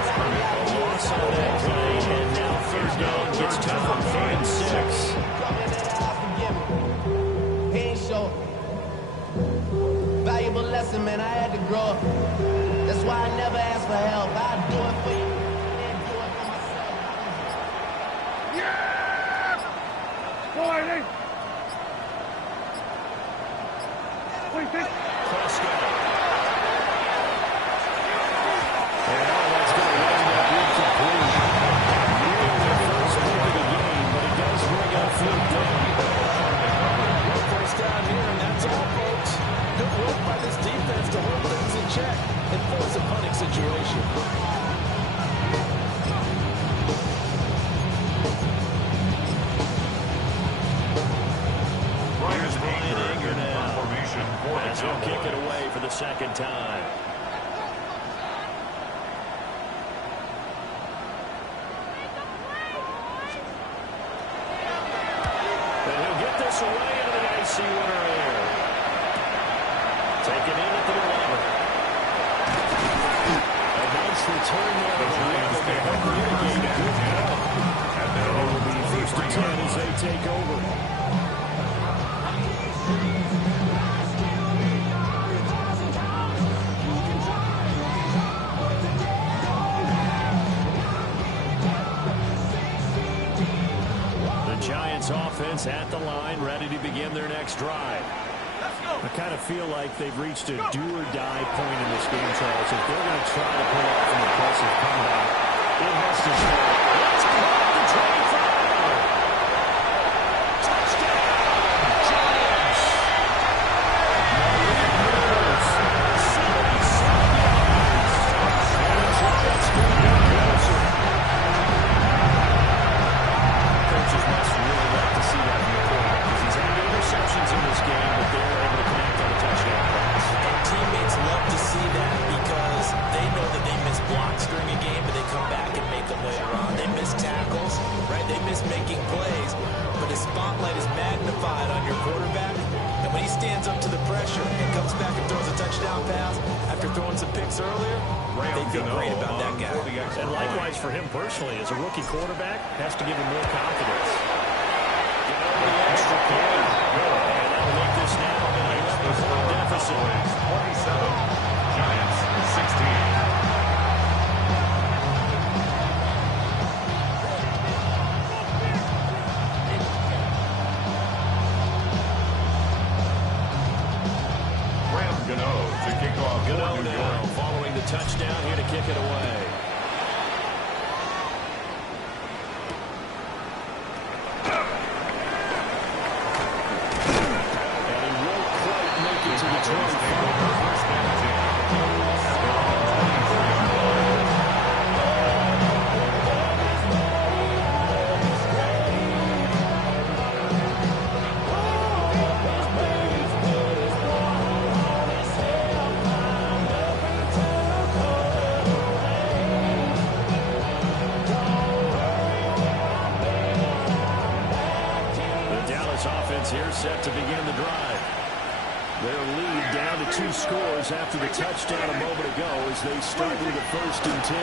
A loss on that play, and now 3rd down gets tough on 3rd and 6. He ain't short. Valuable lesson, man. I had to grow up. That's why I never ask for help. I do it for you and do it for myself. Yeah! 40. 26. Prescott. And now that's going to wind up incomplete. Nearly the first pick of the game, but it does bring up 4th down. First down here, and that's all, folks. Good work by this defense to hold things in check and force a punting situation. Brian Brian Anger now. formation for the As he'll kick it Cowboys. away for the 2nd time. And he'll get this away into the icy winter air. Taken in at the 11. A nice return there. The Giants They help mitigate a good ball. At their It own will be 1st and 10 as 23-yard they take over. The Giants offense at the line, ready to begin their next drive. I kind of feel like they've reached a do-or-die point in this game, Charles. If they're going to try to pull off an impressive comeback, it has to start. Let's go up to 25. Touchdown, Giants. 77 yards. And the Giants move it closer. Coaches must really like to see that from the quarterback because he's had interceptions in this game, but they're able to connect on a touchdown pass. And teammates love to see that because they know that they miss blocks during a game, but they come back and make them later on. They miss tackles, right? They miss making plays, but the spotlight is magnified on your quarterback. And when he stands up to the pressure and comes back and throws a touchdown pass after throwing some picks earlier, they feel great about that guy. And likewise for him personally, as a rookie quarterback, has to give him more confidence. Get over the extra point. And that'll make this now an 11-point deficit. 27, Giants 16. To kick off for Gano New now York. following the touchdown here to kick it away. And he won't quite make it to the 25. Offense here set to begin the drive. Their lead down to 2 scores after the touchdown a moment ago as they start with the 1st and 10.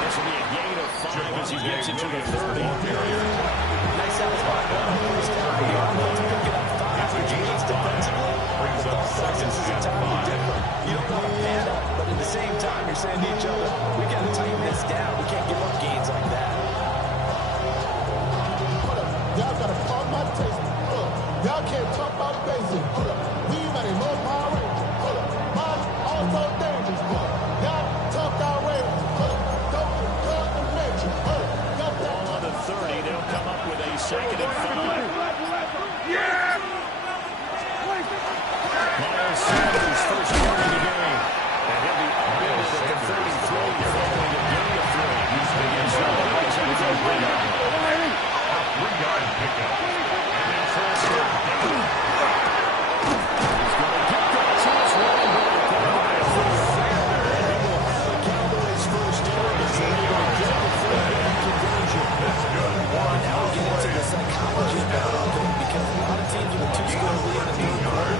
This will be a gain of 5 as he gets it to the 30. Nice outside run on first down. The offense pick it up 5, which means defensively, the thought process is entirely different. You don't want to panic, but at the same time, you're saying to each other, we got to tighten this down. We can't give up gains like that. Y'all got to talk about taste. Y'all can't talk about basic. We got a low power rating. Mine also dangerous. Y'all talk our rating. Don't talk the mention. Ball on the 30. They'll come up with a 2nd and 5. Yeah! Miles Sanders first part of the game. And he'll be upended at the 33 following a gain of 3. Against the Lakers at the 3-yard pickup. And then Prescott. He's going to get that to his running back. The Cowboys first down as they're able to get the 3rd conversion. That's good. Now we get into the psychology of it, because a lot of teams with a 2-score lead in the 3rd quarter,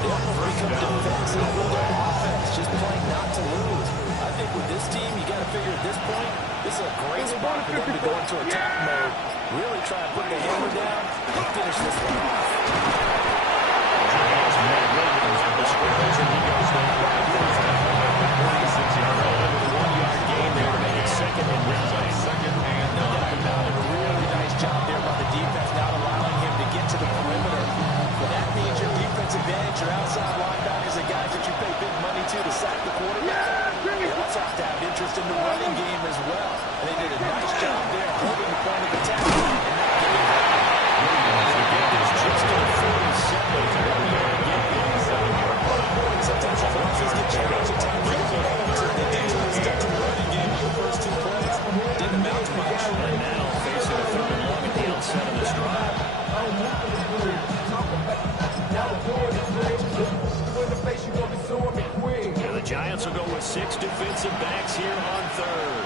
they almost become defensive with their offense, just playing not to lose. I think with this team, you got to figure at this point, this is a great spot for them to go into attack mode, really try to put the hammer down and finish this one off. Giants Matt Williams at the scrimmage, and he goes down right there. 46-yard line. 1-yard gain there to make it 2nd and 9. 2nd and 9. Did a really nice job there by the defense, not allowing him to get to the perimeter. But that means your defense advantage, your outside linebackers, the guys that you pay big money to sack the quarterback. They also have to have interest in the running game as well. And they did a nice job there holding the point of attack and not giving up. Williams again is just at 47. 1-yard gain. Sometimes offenses get challenged at times. They did try to stick to the running game in the first 2 plays. Didn't amount to much. And now facing a 3rd and long at the outset of this drive. And the Giants will go with 6 defensive backs here on 3rd.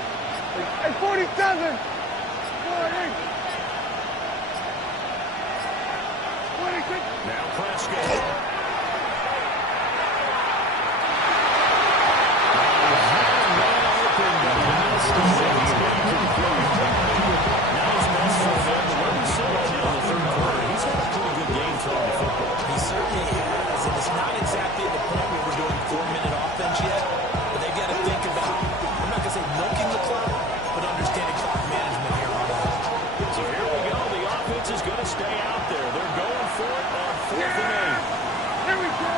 Hey, 47! 46! Now Prescott. He certainly has, and it's not exactly at the point where we're doing 4-minute offense yet, but they've got to think about, I'm not going to say milking the clock, but understanding clock management here on that. So here we go. The offense is going to stay out there. They're going for it on 4th and 8. Here we go!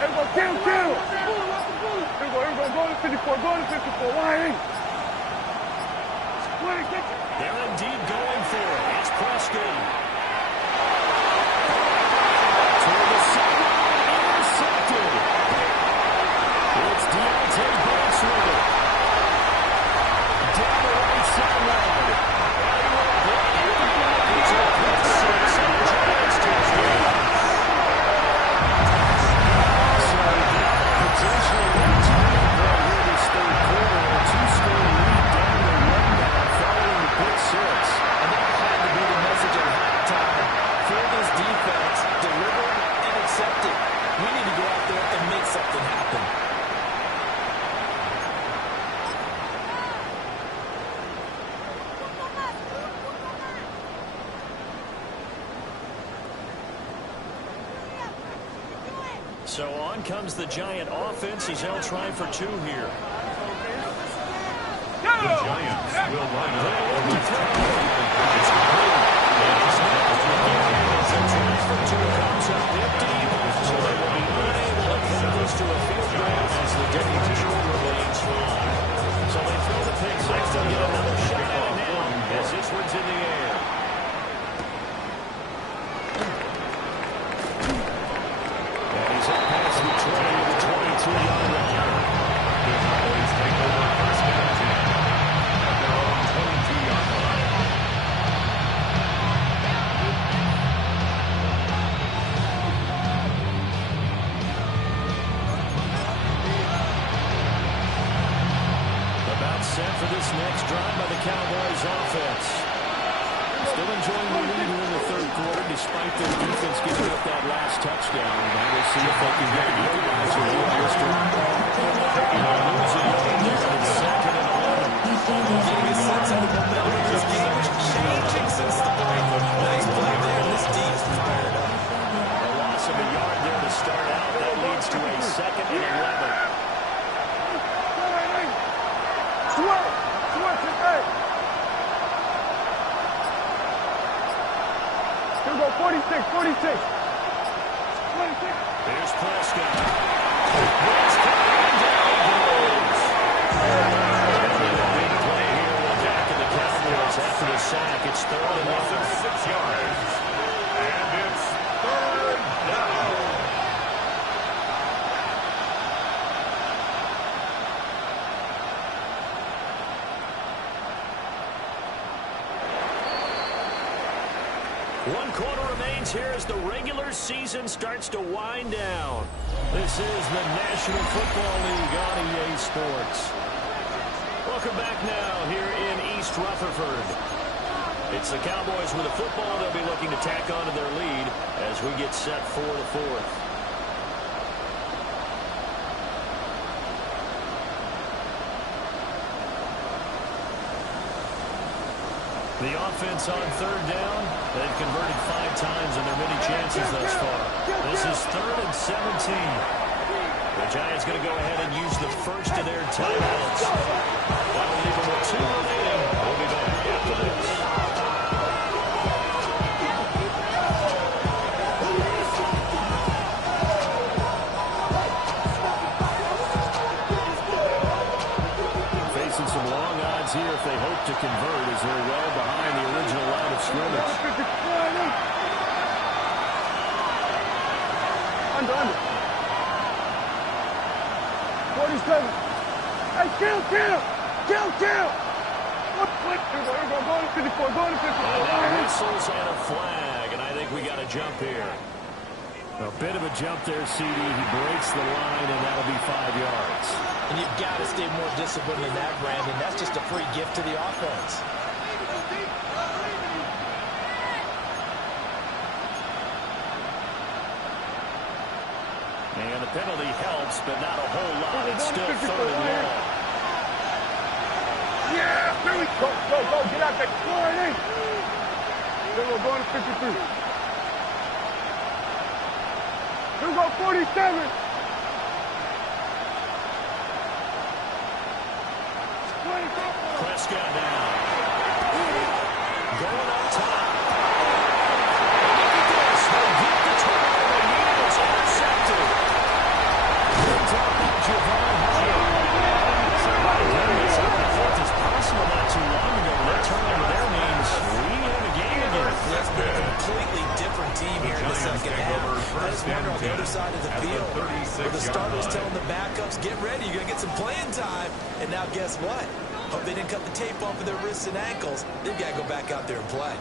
Here we go, kill! Here we go, go to 54, go to 54, wide in! They're indeed going for it. It's Prescott. Toward the sideline, intercepted. It's Deontay Banks with it. Down the right sideline. And he will break it. It's a pick six and the Giants touchdown. So now potentially one turnover here this 3rd quarter. A 2-score lead down to 1 down following the pick 6. And that had to be the message at halftime for this defense, deliver and accept it. We need to go out there and make something happen. So on comes the Giant offense as they'll try for 2 here. The Giants will line up. It's complete. As the try for 2 comes up empty, so they will be unable to put this to a field goal as the differential remains 5. So they throw the pick 6. They'll get another shot at it now as this one's in the air. And he's up past the 20 to the 22-yard line. The Cowboys take over first and 10 at their own 22-yard line. this next drive by the Cowboys offense. Still enjoying the lead here in the third quarter, despite their defense giving up that last touchdown. Now we'll see if they can get an equalizer here on this drive. Losing second and 11. Getting a sense of the momentum of this game is changing since the break. Nice play there. This D is fired up. A loss of a yard there to start out. That leads to a second and 11. Here we go, 46, 46. 46. Here's Prescott. Big play here will back in the Cowboys after the sack. It's third and 6 yards. And it's third down. One quarter remains here as the regular season starts to wind down. This is the National Football League on EA Sports. Welcome back now here in East Rutherford. It's the Cowboys with the football. They'll be looking to tack onto their lead as we get set for the fourth. The offense on third down, they've converted 5 times in their many chances thus far. This is third and 17. The Giants going to go ahead and use the first of their timeouts. That'll leave them with 2 remaining. We'll be back after this. Facing some long odds here if they hope to convert as they're well behind the original line of scrimmage. Under. 47. Hey, kill. What? Here we go, go to 54, go to 54. Whistles and a flag, and I think we got a jump here. A bit of a jump there, CD. He breaks the line, and that'll be 5 yards. And you've got to stay more disciplined than that, Brandon. That's just a free gift to the offense. And the penalty helps, but not a whole lot. It's still third and long. Yeah, here we go. Get out there. Go right in. Then we're going to 53. Here we go, 47. Prescott now. Going up top. They'll get the turnover they need. It's intercepted. Brings out by Javon Howard. It's possible not too long ago. That turnover there means we have a game again. That's been a completely different team here in the second half. I just wonder on the other side of the field, where the starters telling the backups, get ready, you're going to get some playing time. And now guess what? Hope they didn't cut the tape off of their wrists and ankles. They've got to go back out there and play.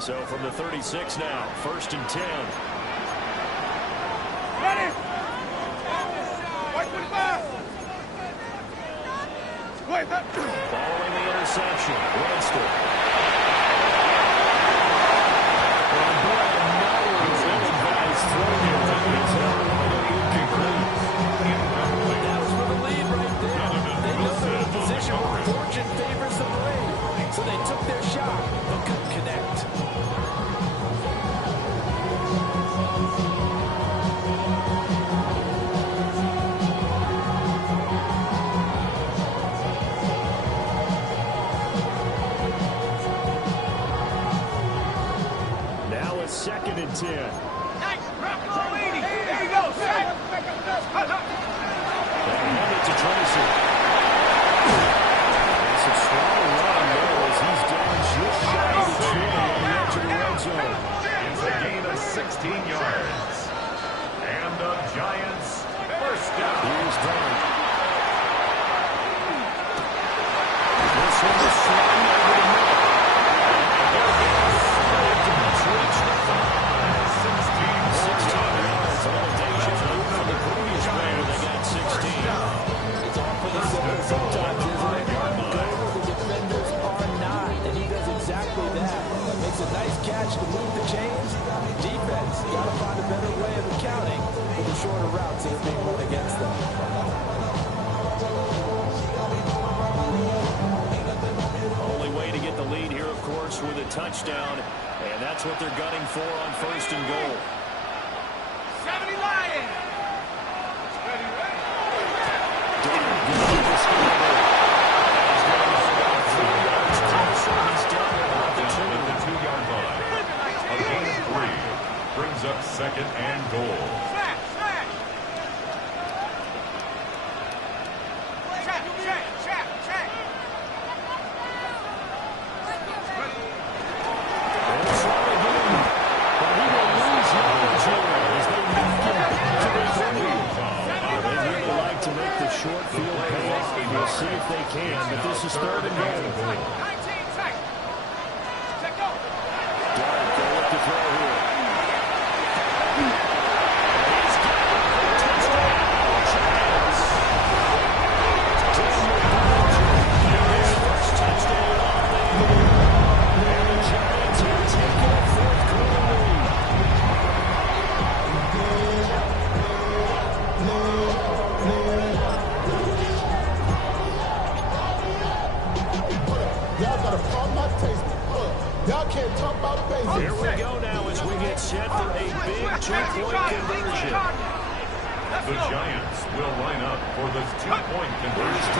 So from the 36 now, 1st and 10. Ready. White 25. Wait, Following the interception, Winston. And boy, another really nice throw here. That was for the lead right there. They know they're in a position where fortune favors the brave. So they took their shot, but couldn't connect. Now it's 2nd and 10. nice. There you go. And hand it to Tracy. It's a strong run there as he's down just shy of the tree on the edge of the red zone. It's a gain of 16 yards. And the Giants first down. Here's Dunk. This one is slung over the middle. It's reached the 5. big run against them. Only way to get the lead here, of course, with a touchdown, and that's what they're gunning for on 1st and goal. 70 Lions! Brings up 2nd and goal. Short field payoff. We'll see if they can, but this is 3rd and goal. 19 seconds. Check go. Dart, go with the throw here. Here we go now as we get set for a big 2-point conversion. The Giants will line up for this 2-point conversion.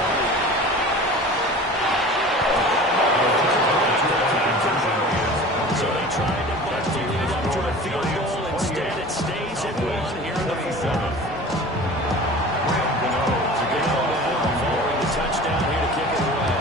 So they tried to bust the lead up to a field goal. Instead, it stays at 1 here in the 4th. Following the touchdown here to kick it away.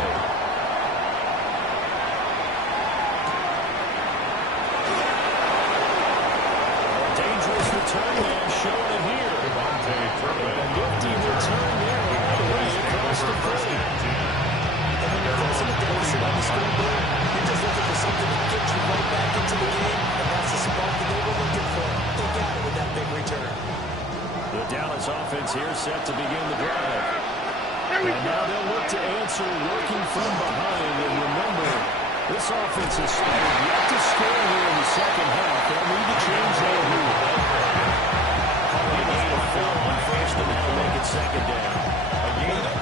Return man showing it here. A nifty return there all the way across the field. And when you're close to the deficit on the scoreboard, you're just looking for something to get you right back into the game, and that's the spark that they were looking for. They got it with that big return. The Dallas offense here set to begin the drive. And now they'll look to answer working from behind. And remember, this offense has started yet to score here in the 2nd half. They'll need to change that here. On 1st and now make it 2nd down.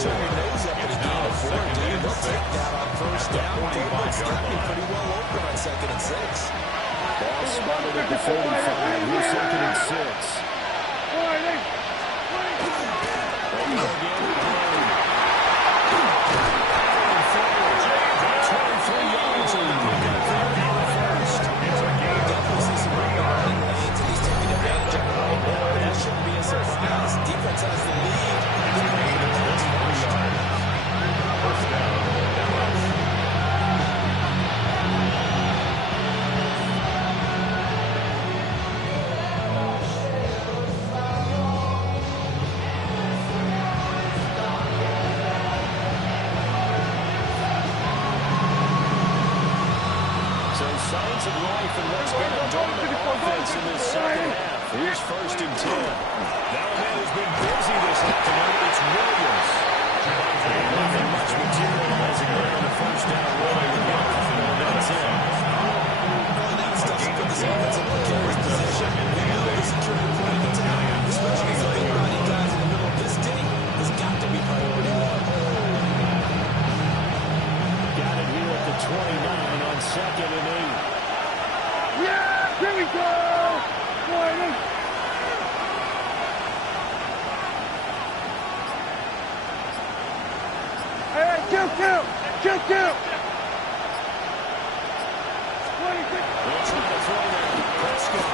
Turn your nose up at a gain of 4, dude. They'll take that on 1st down. It's got to be pretty well open on 2nd and 6. Ball spotted at the 45. Here's 2nd and 6. Defense has the lead. First down, Dallas. So signs of life in what's been a dormant offense in this 2nd half. Here's 1st and 10. Now a man who's been busy this afternoon, it's Williams. Nothing much materializing there on the 1st down run. That's it. Really not stuff to put this offense in precarious position. They know the security point in town, especially the big body guys in the middle of this game, has got to be priority 1. Got it here at the 29 on 2nd and 8. Yeah, here we go. Kill. They'll try to throw there. Prescott.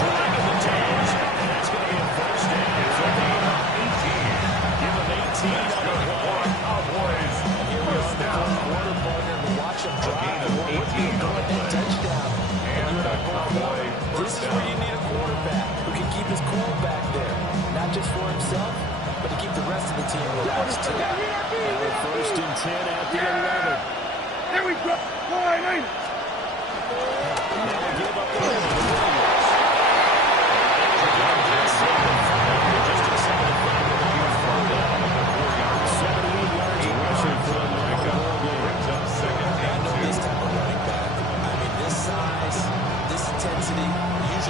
Dragging the toes. And that's going to be a 1st down. Give him 18 on the play. Cowboys. First down. Quarter partner to watch him drive and what would be a good touchdown. And the Cowboy. This is where you need a quarterback who can keep his cool back there. Not just for himself, but to keep the rest of the team relaxed too. And the 1st and 10 at the 11. There we go. Now give up the lead. This type of running back, I mean, this size, this intensity,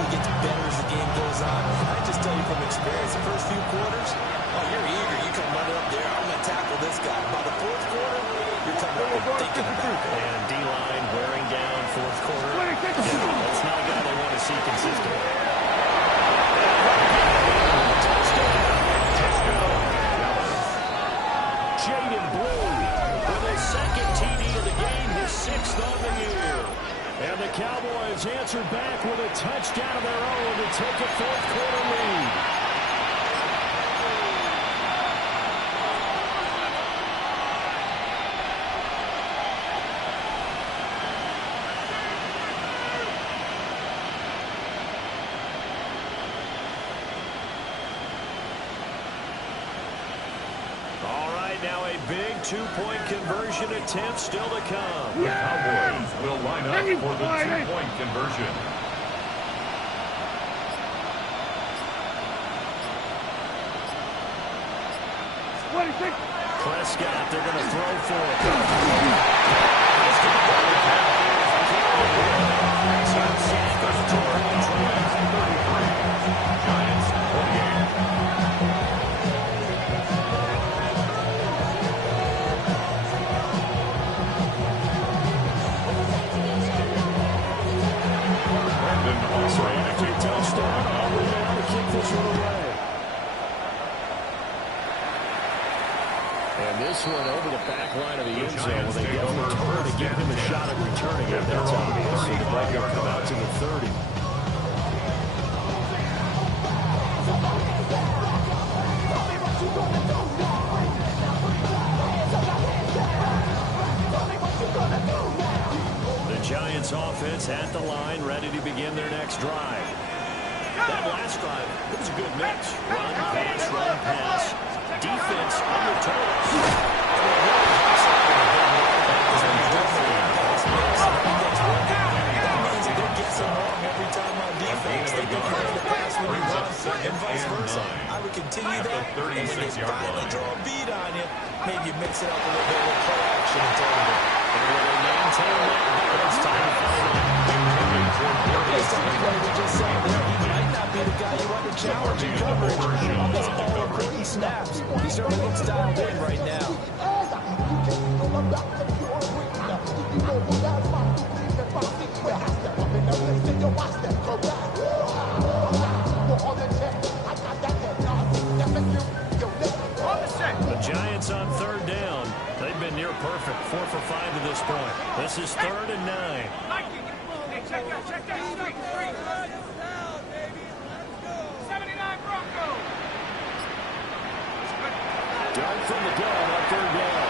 usually gets better as the game goes on. I just tell you from experience, the first few quarters, oh, you're eager. You come running up there. I'm going to tackle this guy. By the fourth quarter, you're coming up and thinking about it. And D-line wearing down fourth quarter. Yeah, that's not a guy they want to see consistently. Jaden Blue with his second TD of the game, his sixth on the year. And the Cowboys answered back with a touchdown of their own to take a fourth quarter lead. Now a big two-point conversion attempt still to come. The Cowboys will line up for the two-point conversion. Prescott, they're going to throw for it. Giants for the game. And this one over the back line of the end zone. Well, they definitely told to give him a shot at returning it. That's obvious. So the ball will come out to the 30. The Giants offense at the line, ready to begin their next drive. That last drive, it was a good mix. Run, pass. Defense on the toes. They're guessing wrong every time on defense. They think you're going to pass when you run, and vice versa. I would continue that, and when they finally draw a beat on you, maybe you mix it up a little bit with play action and target. And when they maintain that, it's time to find out. Just saying there, he might not be the guy you want to challenge in coverage on this ball of pretty snaps. He certainly looks dialed in right now. The Giants on third down. They've been near perfect. 4 for 5 to this point. This is 3rd and 9. Check that street. 79 Bronco. Done from the gun on third down.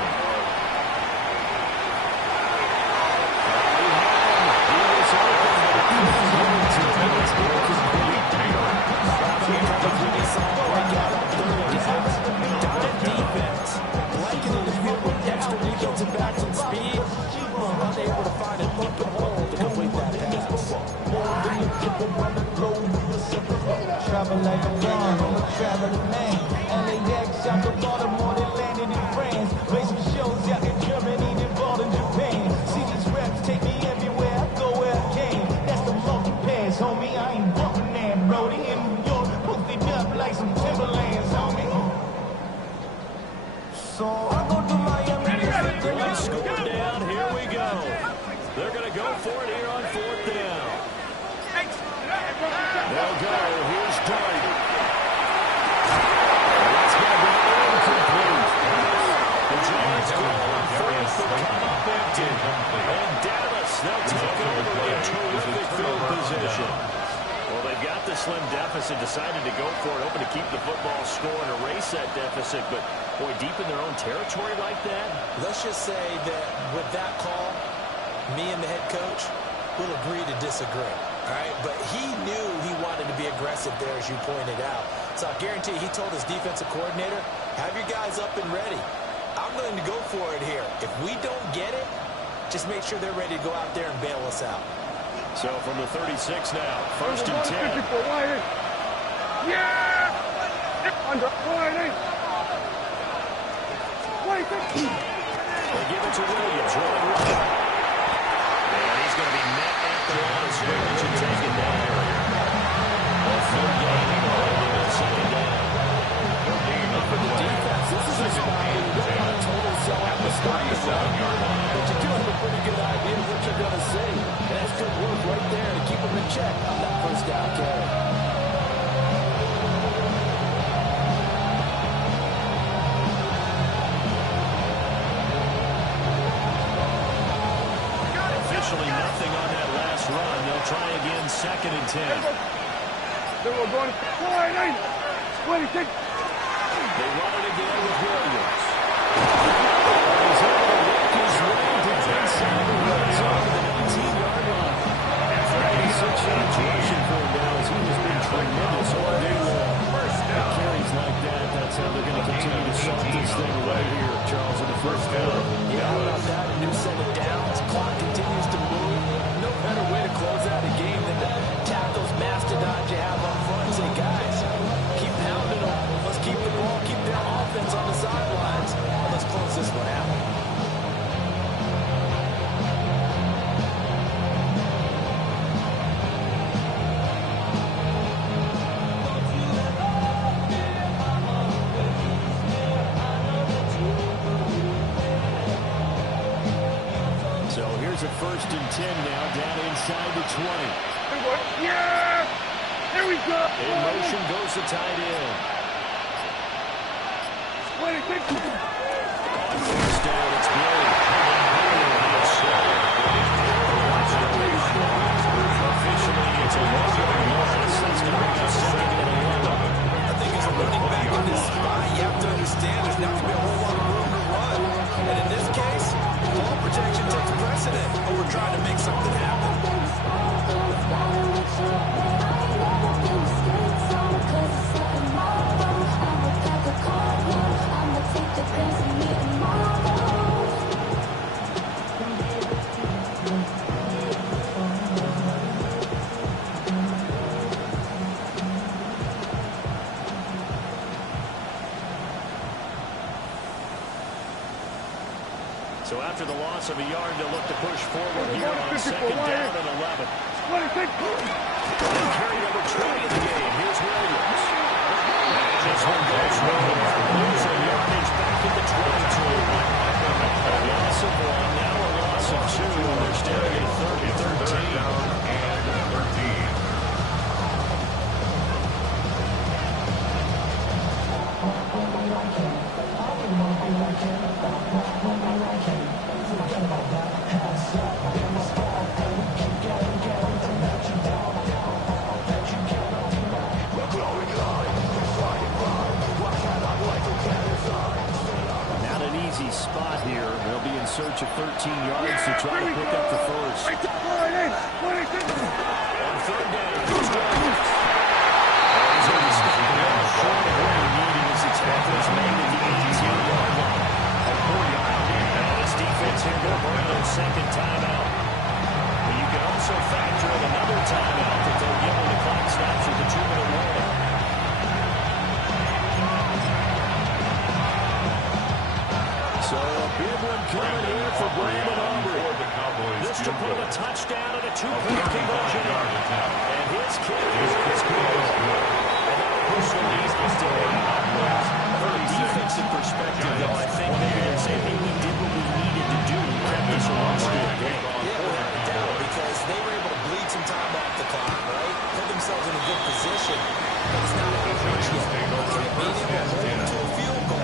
Defense, blanketed the field with extra defensive backs and speed. Unable to find an open hole to complete that pass. Travel like a gun, I'm a traveling man. LAX out to Baltimore, they landed in France. Play some shows out in Germany, then ball in Japan. See these reps take me everywhere, I go where I can. That's the multi-pass, homie. I ain't bumping that, Brody. In New York, hooked it up like some Timberlands, homie. So I go to Miami. Score down, here we go. They're going to go for it here on 4th down. They'll go. Here's Darty. That's going to be incomplete. The Giants go on 4th to come up empty. And Dallas, they'll take over in terrific field position. Well, they've got the slim deficit, decided to go for it, hoping to keep the football score and erase that deficit. But, boy, deep in their own territory like that. Let's just say that with that call, me and the head coach will agree to disagree. All right, but he knew he wanted to be aggressive there, as you pointed out. So I guarantee he told his defensive coordinator, have your guys up and ready. I'm going to go for it here. If we don't get it, just make sure they're ready to go out there and bail us out. So from the 36 now, 1st and 10. Yeah! Under They give it to Williams, rolling right. And he's going to be met at the line of scrimmage and taken down. and 10. Then we're going to wide eight. 26. They run it again with Williams. He's able to work his way to inside the red zone to the 19-yard line. 36-yard rushing for him now as he has been tremendous all day long. With carries like that, that's how they're going to continue to salt this thing away here, Charles, in the first half. Yeah, how about that? A new set of downs. Clock continues to move. No better way to close out a game than to tap those mastodons you have up front and say, guys, keep pounding them. Let's keep the ball, keep their offense on the sidelines, and let's close this one out. So here's a 1st and 10 now, down inside the 20. Yeah! Here we go! In motion goes the tight end. 26. On first down, it's Gray. Officially, it's a one-yard loss. That's going to bring us 2nd and 11. I think as a running back in this spot, you have to understand there's not going to be a whole lot of room to run. And in this case, ball protection takes precedent over trying to make something happen. So after the loss of a yard, they'll look to push forward here on 2nd down and 11. 26. And carried over 20 in the game. Here's Williams. This one goes wrong. Losing yardage back at the 22. A loss of 1, now a loss of 2. They're staring at 3rd and 13. And 13. Not an easy spot here. They'll be in search of 13 yards to try to pick up the first. On 3rd down, here's Williams. He's going to stop it out short of where he needed his expected made at the 18-yard line. And this defense here will burn their 2nd timeout. But you can also factor in another timeout that they'll give when the clock stops with the 2-minute warning. So a big one coming here for Brandon Aubrey. This to put a touchdown and a 2-point conversion. And his kick is good. And that personally is to from a defensive perspective, though, I think they're going to say, hey, we did what we needed to do to keep this a one-score game. Yeah, without a doubt, because they were able to bleed some time off the clock, right? Put themselves in a good position, but it's not a good reach yet. Being able to hold to a field goal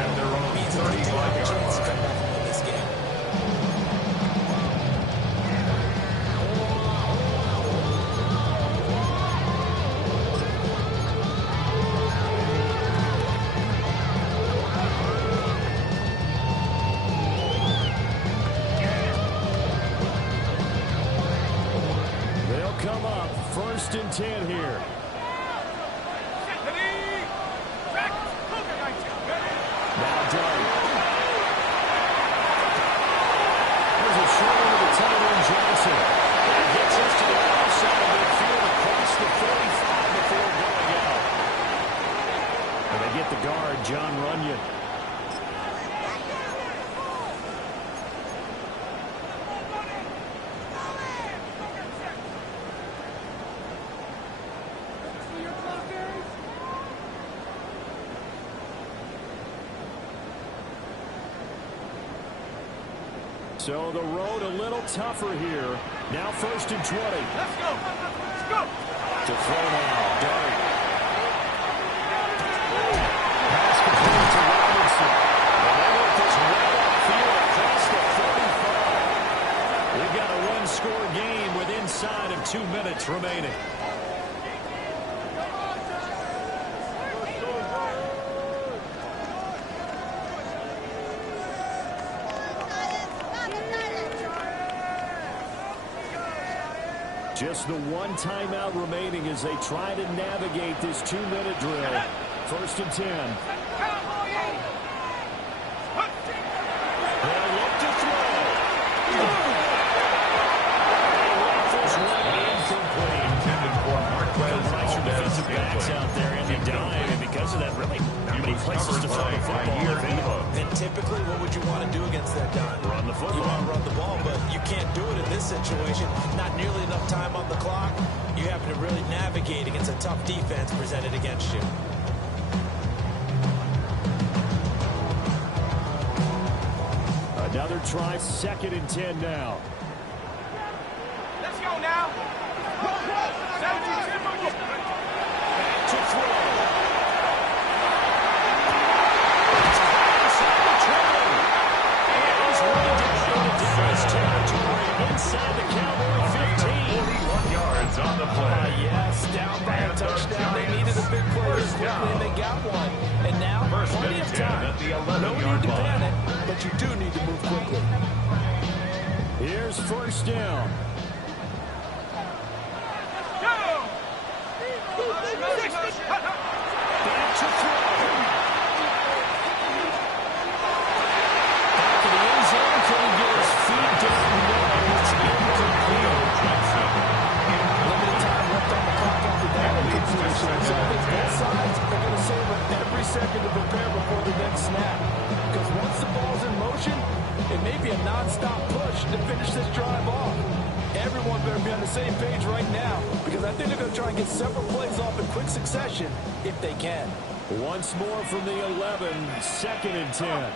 means that they do have a chance to come back and win this game. They'll come up 1st and 10 here. Now Dart. There's a short into the tight end, Johnson. And he gets us to the outside of midfield across the 45 before going out. And they get the guard, John Runyon. So the road a little tougher here. Now 1st and 20. Let's go. Let's go. To throw now, Dart. Pass complete to Robinson. And they work this right upfield across the 45. We've got a one-score game with inside of 2 minutes remaining. Just the one timeout remaining as they try to navigate this 2-minute drill. 1st and 10. They'll look to throw. Incomplete. Intended for Marquez defensive backs out there in the dime, and because of that, really not many places to throw the football. And typically, what would you want to do against that dime? Run the football. You want to run the ball, but you can't do it in this situation. Not nearly enough time on the clock. You have to really navigate against a tough defense presented against you. Another try, 2nd and 10 now. Let's go now. To throw. Inside the Cowboy 15. 41 yards on the play. Yes, down by a touchdown. They needed a big play quickly, and they got one. And now, plenty of time. No need to panic, but you do need to move quickly. Here's 1st down. Back to throw. Back to the end zone. Can he get his feet down? No, it's incomplete. Limited time left on the clock after that incompletion. So I think both sides are going to savor every second to prepare before the next snap. Because once the ball's in motion, it may be a non-stop push to finish this drive off. Everyone better be on the same page right now, because I think they're going to try and get several plays off in quick succession if they can. Once more from the 11, 2nd and 10.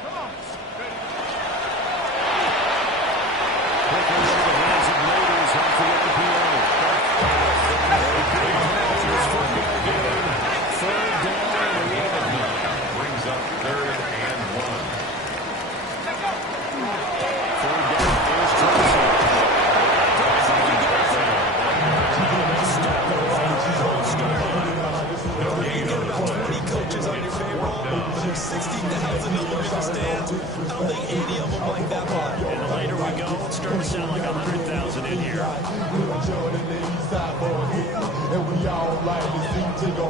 Quickly into the hands of Raiders off the RPO. 3rd down and 11. Brings up 3rd and 1. 3rd down is Tracy. You got about 20 coaches on your payroll. There's 60,000 of them in the stands. I don't think any of them like that play. And the later we go, it's starting to sound like 100,000 in here. And we all like to see Tigo.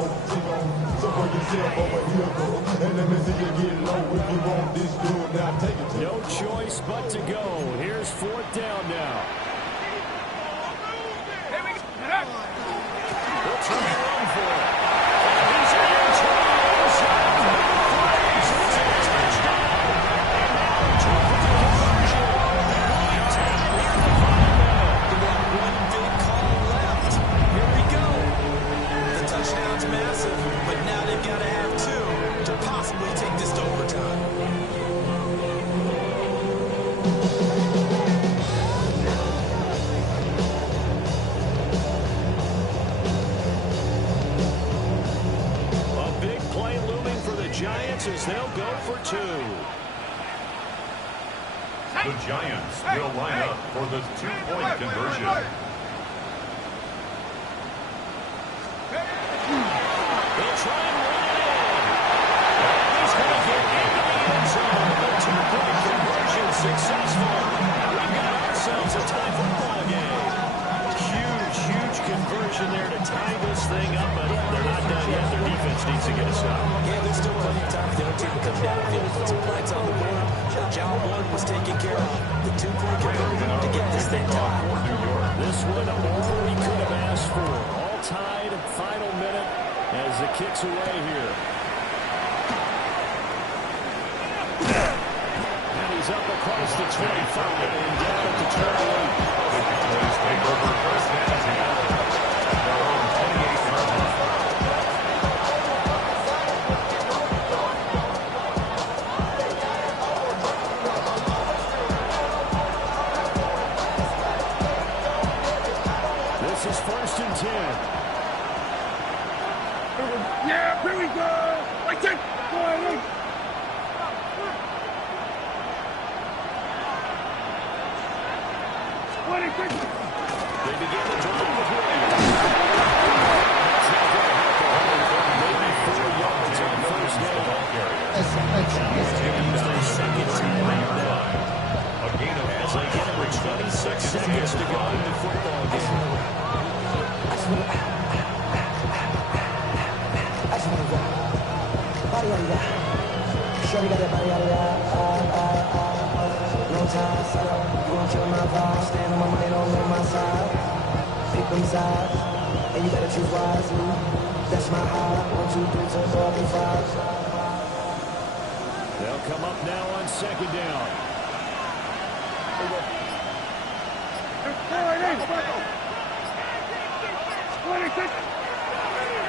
So for yourself over here, go. And let me see you get low. If you want this, do it now. Take it. No choice but to go. Here's 4th down now. They'll try to run for it. He's in the touchdown. And now two-point conversion. One big call left. Here we go. The touchdown's massive, but now they've got to have 2 to possibly take this to overtime. Giants as they'll go for 2. The Giants will line up for the 2-point conversion. They'll try and run it in. He's going to get into the end zone. The 2-point conversion successful. We've got ourselves a tie football game. Huge conversion there to tie this thing up, but they're not done yet. Their defense needs to get a stop. Yeah, there's still plenty of time for the other team to come downfield and put some points on the board. But John Wood was taken care of. The 2-point conversion to get this thing done. This one all we could have asked for. All tied, final minute as it kicks away here. And he's up across the 25 and down at the 28. Please take over 1st and 10. Their own 28-yard line. This is 1st and 10. Yeah, here we go. Right there. Go ahead. They begin the drive with Williams. That's not going to happen. Maybe 4 yards on 1st down. Use their 2nd timeout now. A gain of As they get it with 26 seconds to go in the football game. Shorty got that body out of no time, so you gon' kill my vibe. Stand on my money, don't on my side. Pick them sides, and you better choose wisely. That's my high. 1, 2, 3, 4, 5. They'll come up now on second down.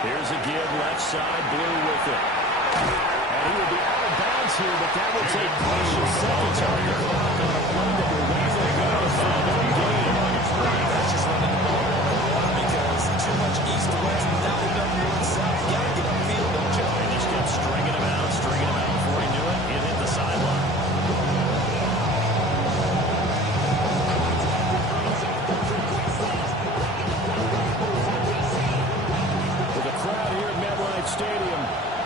Here's a give, left side, Blue with it. And he will be out of bounds here, but that will take precious seconds off the clock on a play that will raise the gun for the game. That's just running the ball because too much east to west, not enough north south. You gotta get upfield, don't you? And just kept stringing him out before he knew it. It hit the sideline. With the crowd here at MetLife Stadium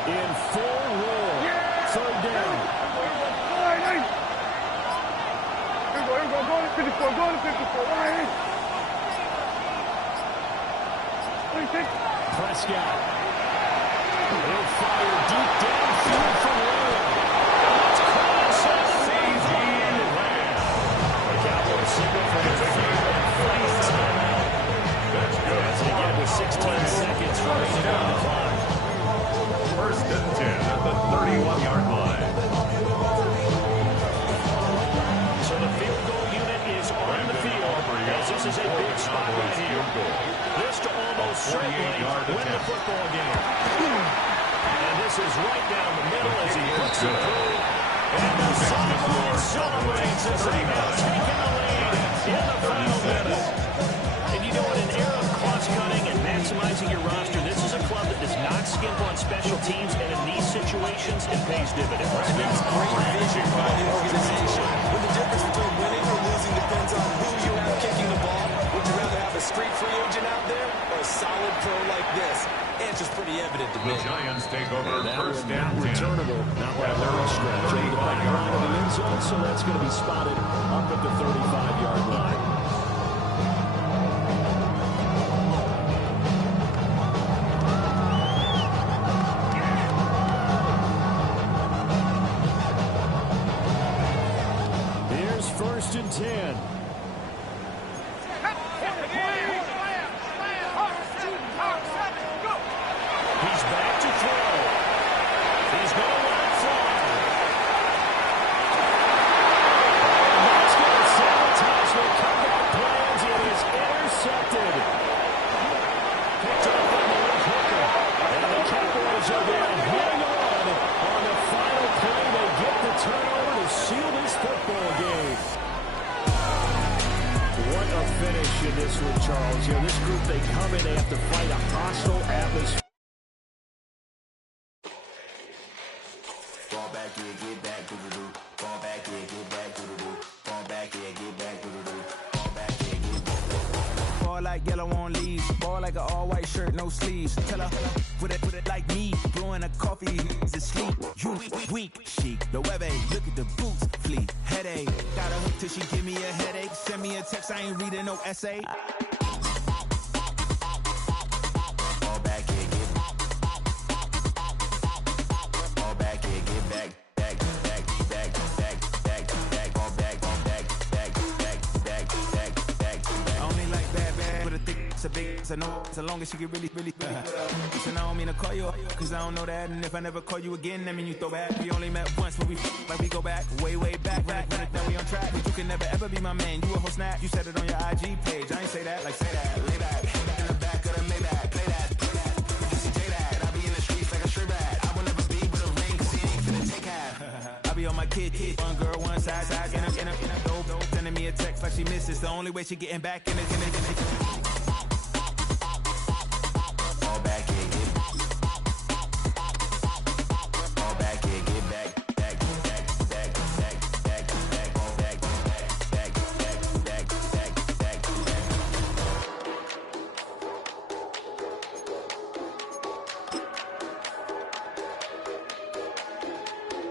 in full roar. Third down. Here we go, go to 54, go to 54, wide. Prescott. He'll fire deep downfield for Lamb. It's close and safe and Lamb. The Cowboys signal for their third and final timeout. That's good. As they get with 16 seconds remaining on the clock. First and 10 at the 31-yard line. So the field goal unit is on the field as this is a big spot right here. This to almost certainly win the football game. And this is right down the middle as he puts it through. And the sideline celebrates as they have taken the lead in the final minute. And you know, in an era of cost-cutting and maximizing your roster, this is a club that does not skimp on special teams, and in these situations, it pays dividends. That's great vision by the organization. When the difference between winning or losing depends on who you have kicking the ball, would you rather have a street free agent out there or a solid pro like this? Answer's pretty evident to me. The Giants take over first Not and 10. returnable, not by a long stretch. Over the back line of the end zone, so that's going to be spotted up at the 35-yard line. Here's first and 10. He's back to throw. He's going to run it far. And that's going to sabotage their comeback plans. It is intercepted. Picked up by Malik Hooker. And the Cowboys are going to hang on the final play. They get the turnover to seal this football game. What a finish in this one, Charles. You know, this group, they come in, they have to fight a hostile atmosphere. Fall back here, get back, doo-doo-doo. Fall back here, get back, doo-doo-doo. Fall back here, get back, doo-doo-doo. Fall back here, get back. Ball like yellow on leaves. Ball like an all-white shirt, no sleeves. Tell her, put it like me. Blowing a coffee, to sleep. You weak, chic. The web look at the boots, fleet. Headache. Got a hook till she give me a headache. Send me a text, I ain't reading no essay. Fall back here, get back. Fall back here, get back. Back, back, back, back, back, back. Fall back, back, back, back, back, back, back. I only like bad, but a thick, it's a big, it's a no, so long as she get really Listen, I don't mean to call you up, cause I don't know that, and if I never call you again, that mean you throw back. We only met once, but we like we go back, way back, run it down, we on track, but you can never ever be my man, you a whole snap, you said it on your IG page, I ain't say that, like say that, lay back, in the back of the Maybach, play that, you see J that, I be in the streets like a stray rat, I will never be with a ring, cause he ain't finna take half, I be on my kid, one girl, one side, in a dope, sending me a text like she misses, the only way she getting back in it. Fall back here, get back. Fall back here, get back. Back, back, back, back, back, back. Fall back, back, back, back, back, back, back.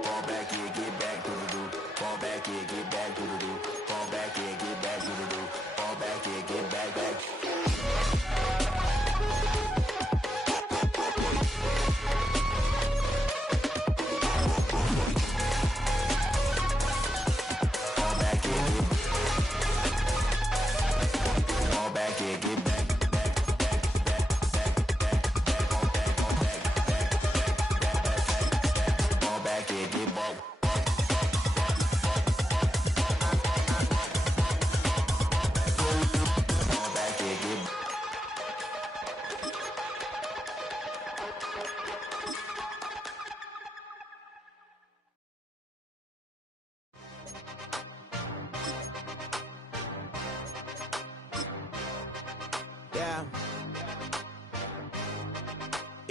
Fall back here, get back, doo-doo-doo. Fall back here, get back, doo-doo-doo. Fall back here, get back, doo-doo-doo. Fall back here, get back, back.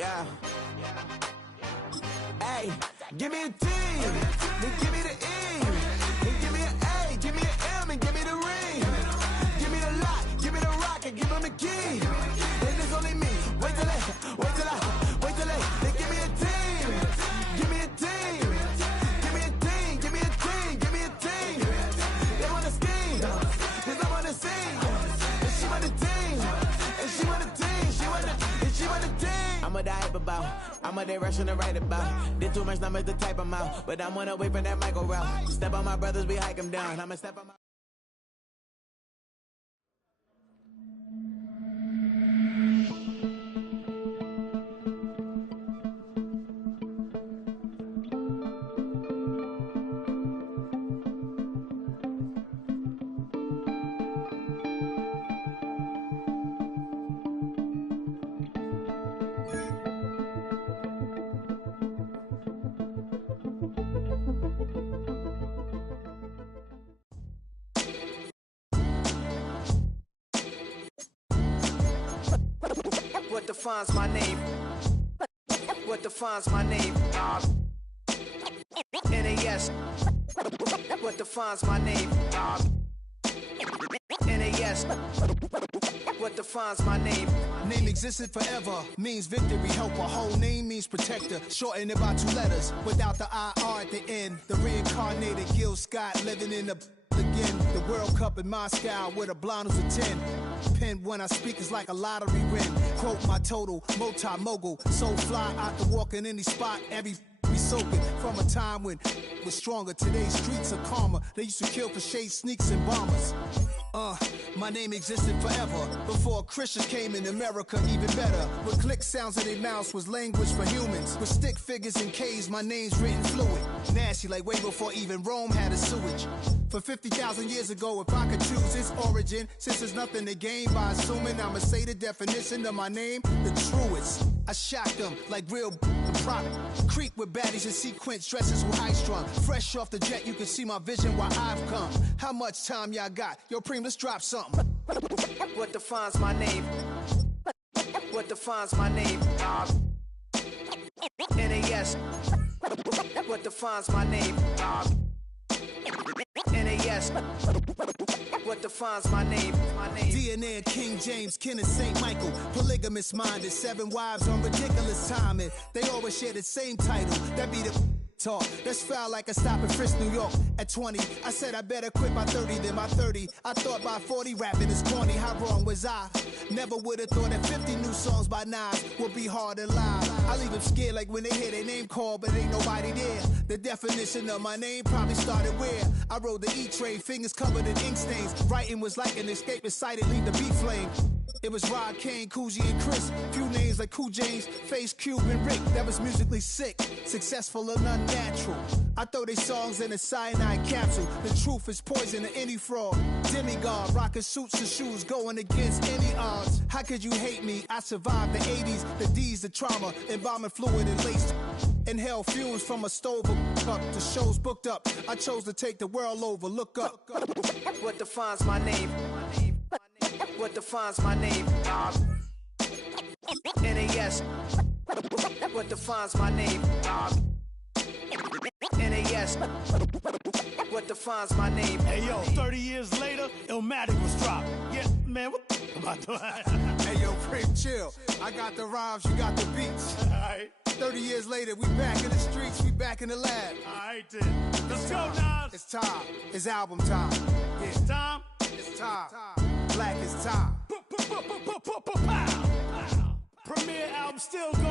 Yeah. Hey, give me a T, then give me the E, then give me an A, give me an M, and give me the ring. Give me the lock, give me the rock, and give them the key. And it's only me. Wait till they, then give me a team. Give me a team. Give me a team, give me a team, give me a team. They want to scheme, cause I want to sing. And she want the team, and she want the team, she want the team. I'm a die about, I'm a day rushing to write about. Did too much numbers to type them out, but I'm on the way from that Michael route. Step on my brothers, we hike them down. I'ma step on my... What defines my name? What defines my name? NAS. What defines my name? NAS. What defines my name? Name existed forever, means victory, helper. Whole name means protector, shorten it by 2 letters, without the IR at the end. The reincarnated Gil Scott, living in the again. The World Cup in Moscow with a blonde who's a 10. Pen when I speak is like a lottery win. Quote my total, multi-mogul. So fly out to walk in any spot, every be soaking. From a time when it was stronger, today's streets are calmer. They used to kill for shade sneaks and bombers. My name existed forever. Before Christians came in America, even better. With click sounds in their mouths was language for humans. With stick figures and K's, my name's written fluid. Nasty like way before even Rome had a sewage. For 50,000 years ago, if I could choose its origin, since there's nothing to gain by assuming, I'ma say the definition of my name, the truest. I shocked them like real product. Creep with baddies in sequence, dresses with high strung. Fresh off the jet, you can see my vision where I've come. How much time y'all got? Yo, Preem, let's drop something. What defines my name? What defines my name? NAS. What defines my name? NAS. What defines my name? DNA of King James, kin of St. Michael. Polygamous minded, 7 wives on ridiculous timing. They always share the same title. That be the talk. That's foul like a stop in Frisk, New York. At 20, I said I better quit by 30 than by 30. I thought by 40 rapping is corny. How wrong was I? Never would have thought that 50 new songs by Nas would be hard to live. I leave them scared like when they hear their name called, but ain't nobody there. The definition of my name probably started where I rode the E-train, fingers covered in ink stains. Writing was like an escape excited, leave the beat flame. It was Rod, Kane, Coogee, and Chris. Few names like Cool James, Face, Cube, and Rick. That was musically sick, successful and unnatural. I throw they songs in a cyanide capsule. The truth is poison to any fraud. Demigod, rocking suits and shoes, going against any odds. How could you hate me? I survived the 80s, the D's, the trauma, embalming fluid and laced. Inhale fumes from a stove up. The show's booked up. I chose to take the world over. Look up. What defines my name? What defines my name? NAS. What defines my name? NAS. What defines my name? Hey yo, 30 years later, Illmatic was dropped. Yeah, man, what the am I doing? Hey yo, Preem, chill. I got the rhymes, you got the beats. Alright. 30 years later, we back in the streets, we back in the lab. Alright then. Let's go, Nas. It's time. It's album time. Yeah. It's time. It's time. Black is time. Premier album still going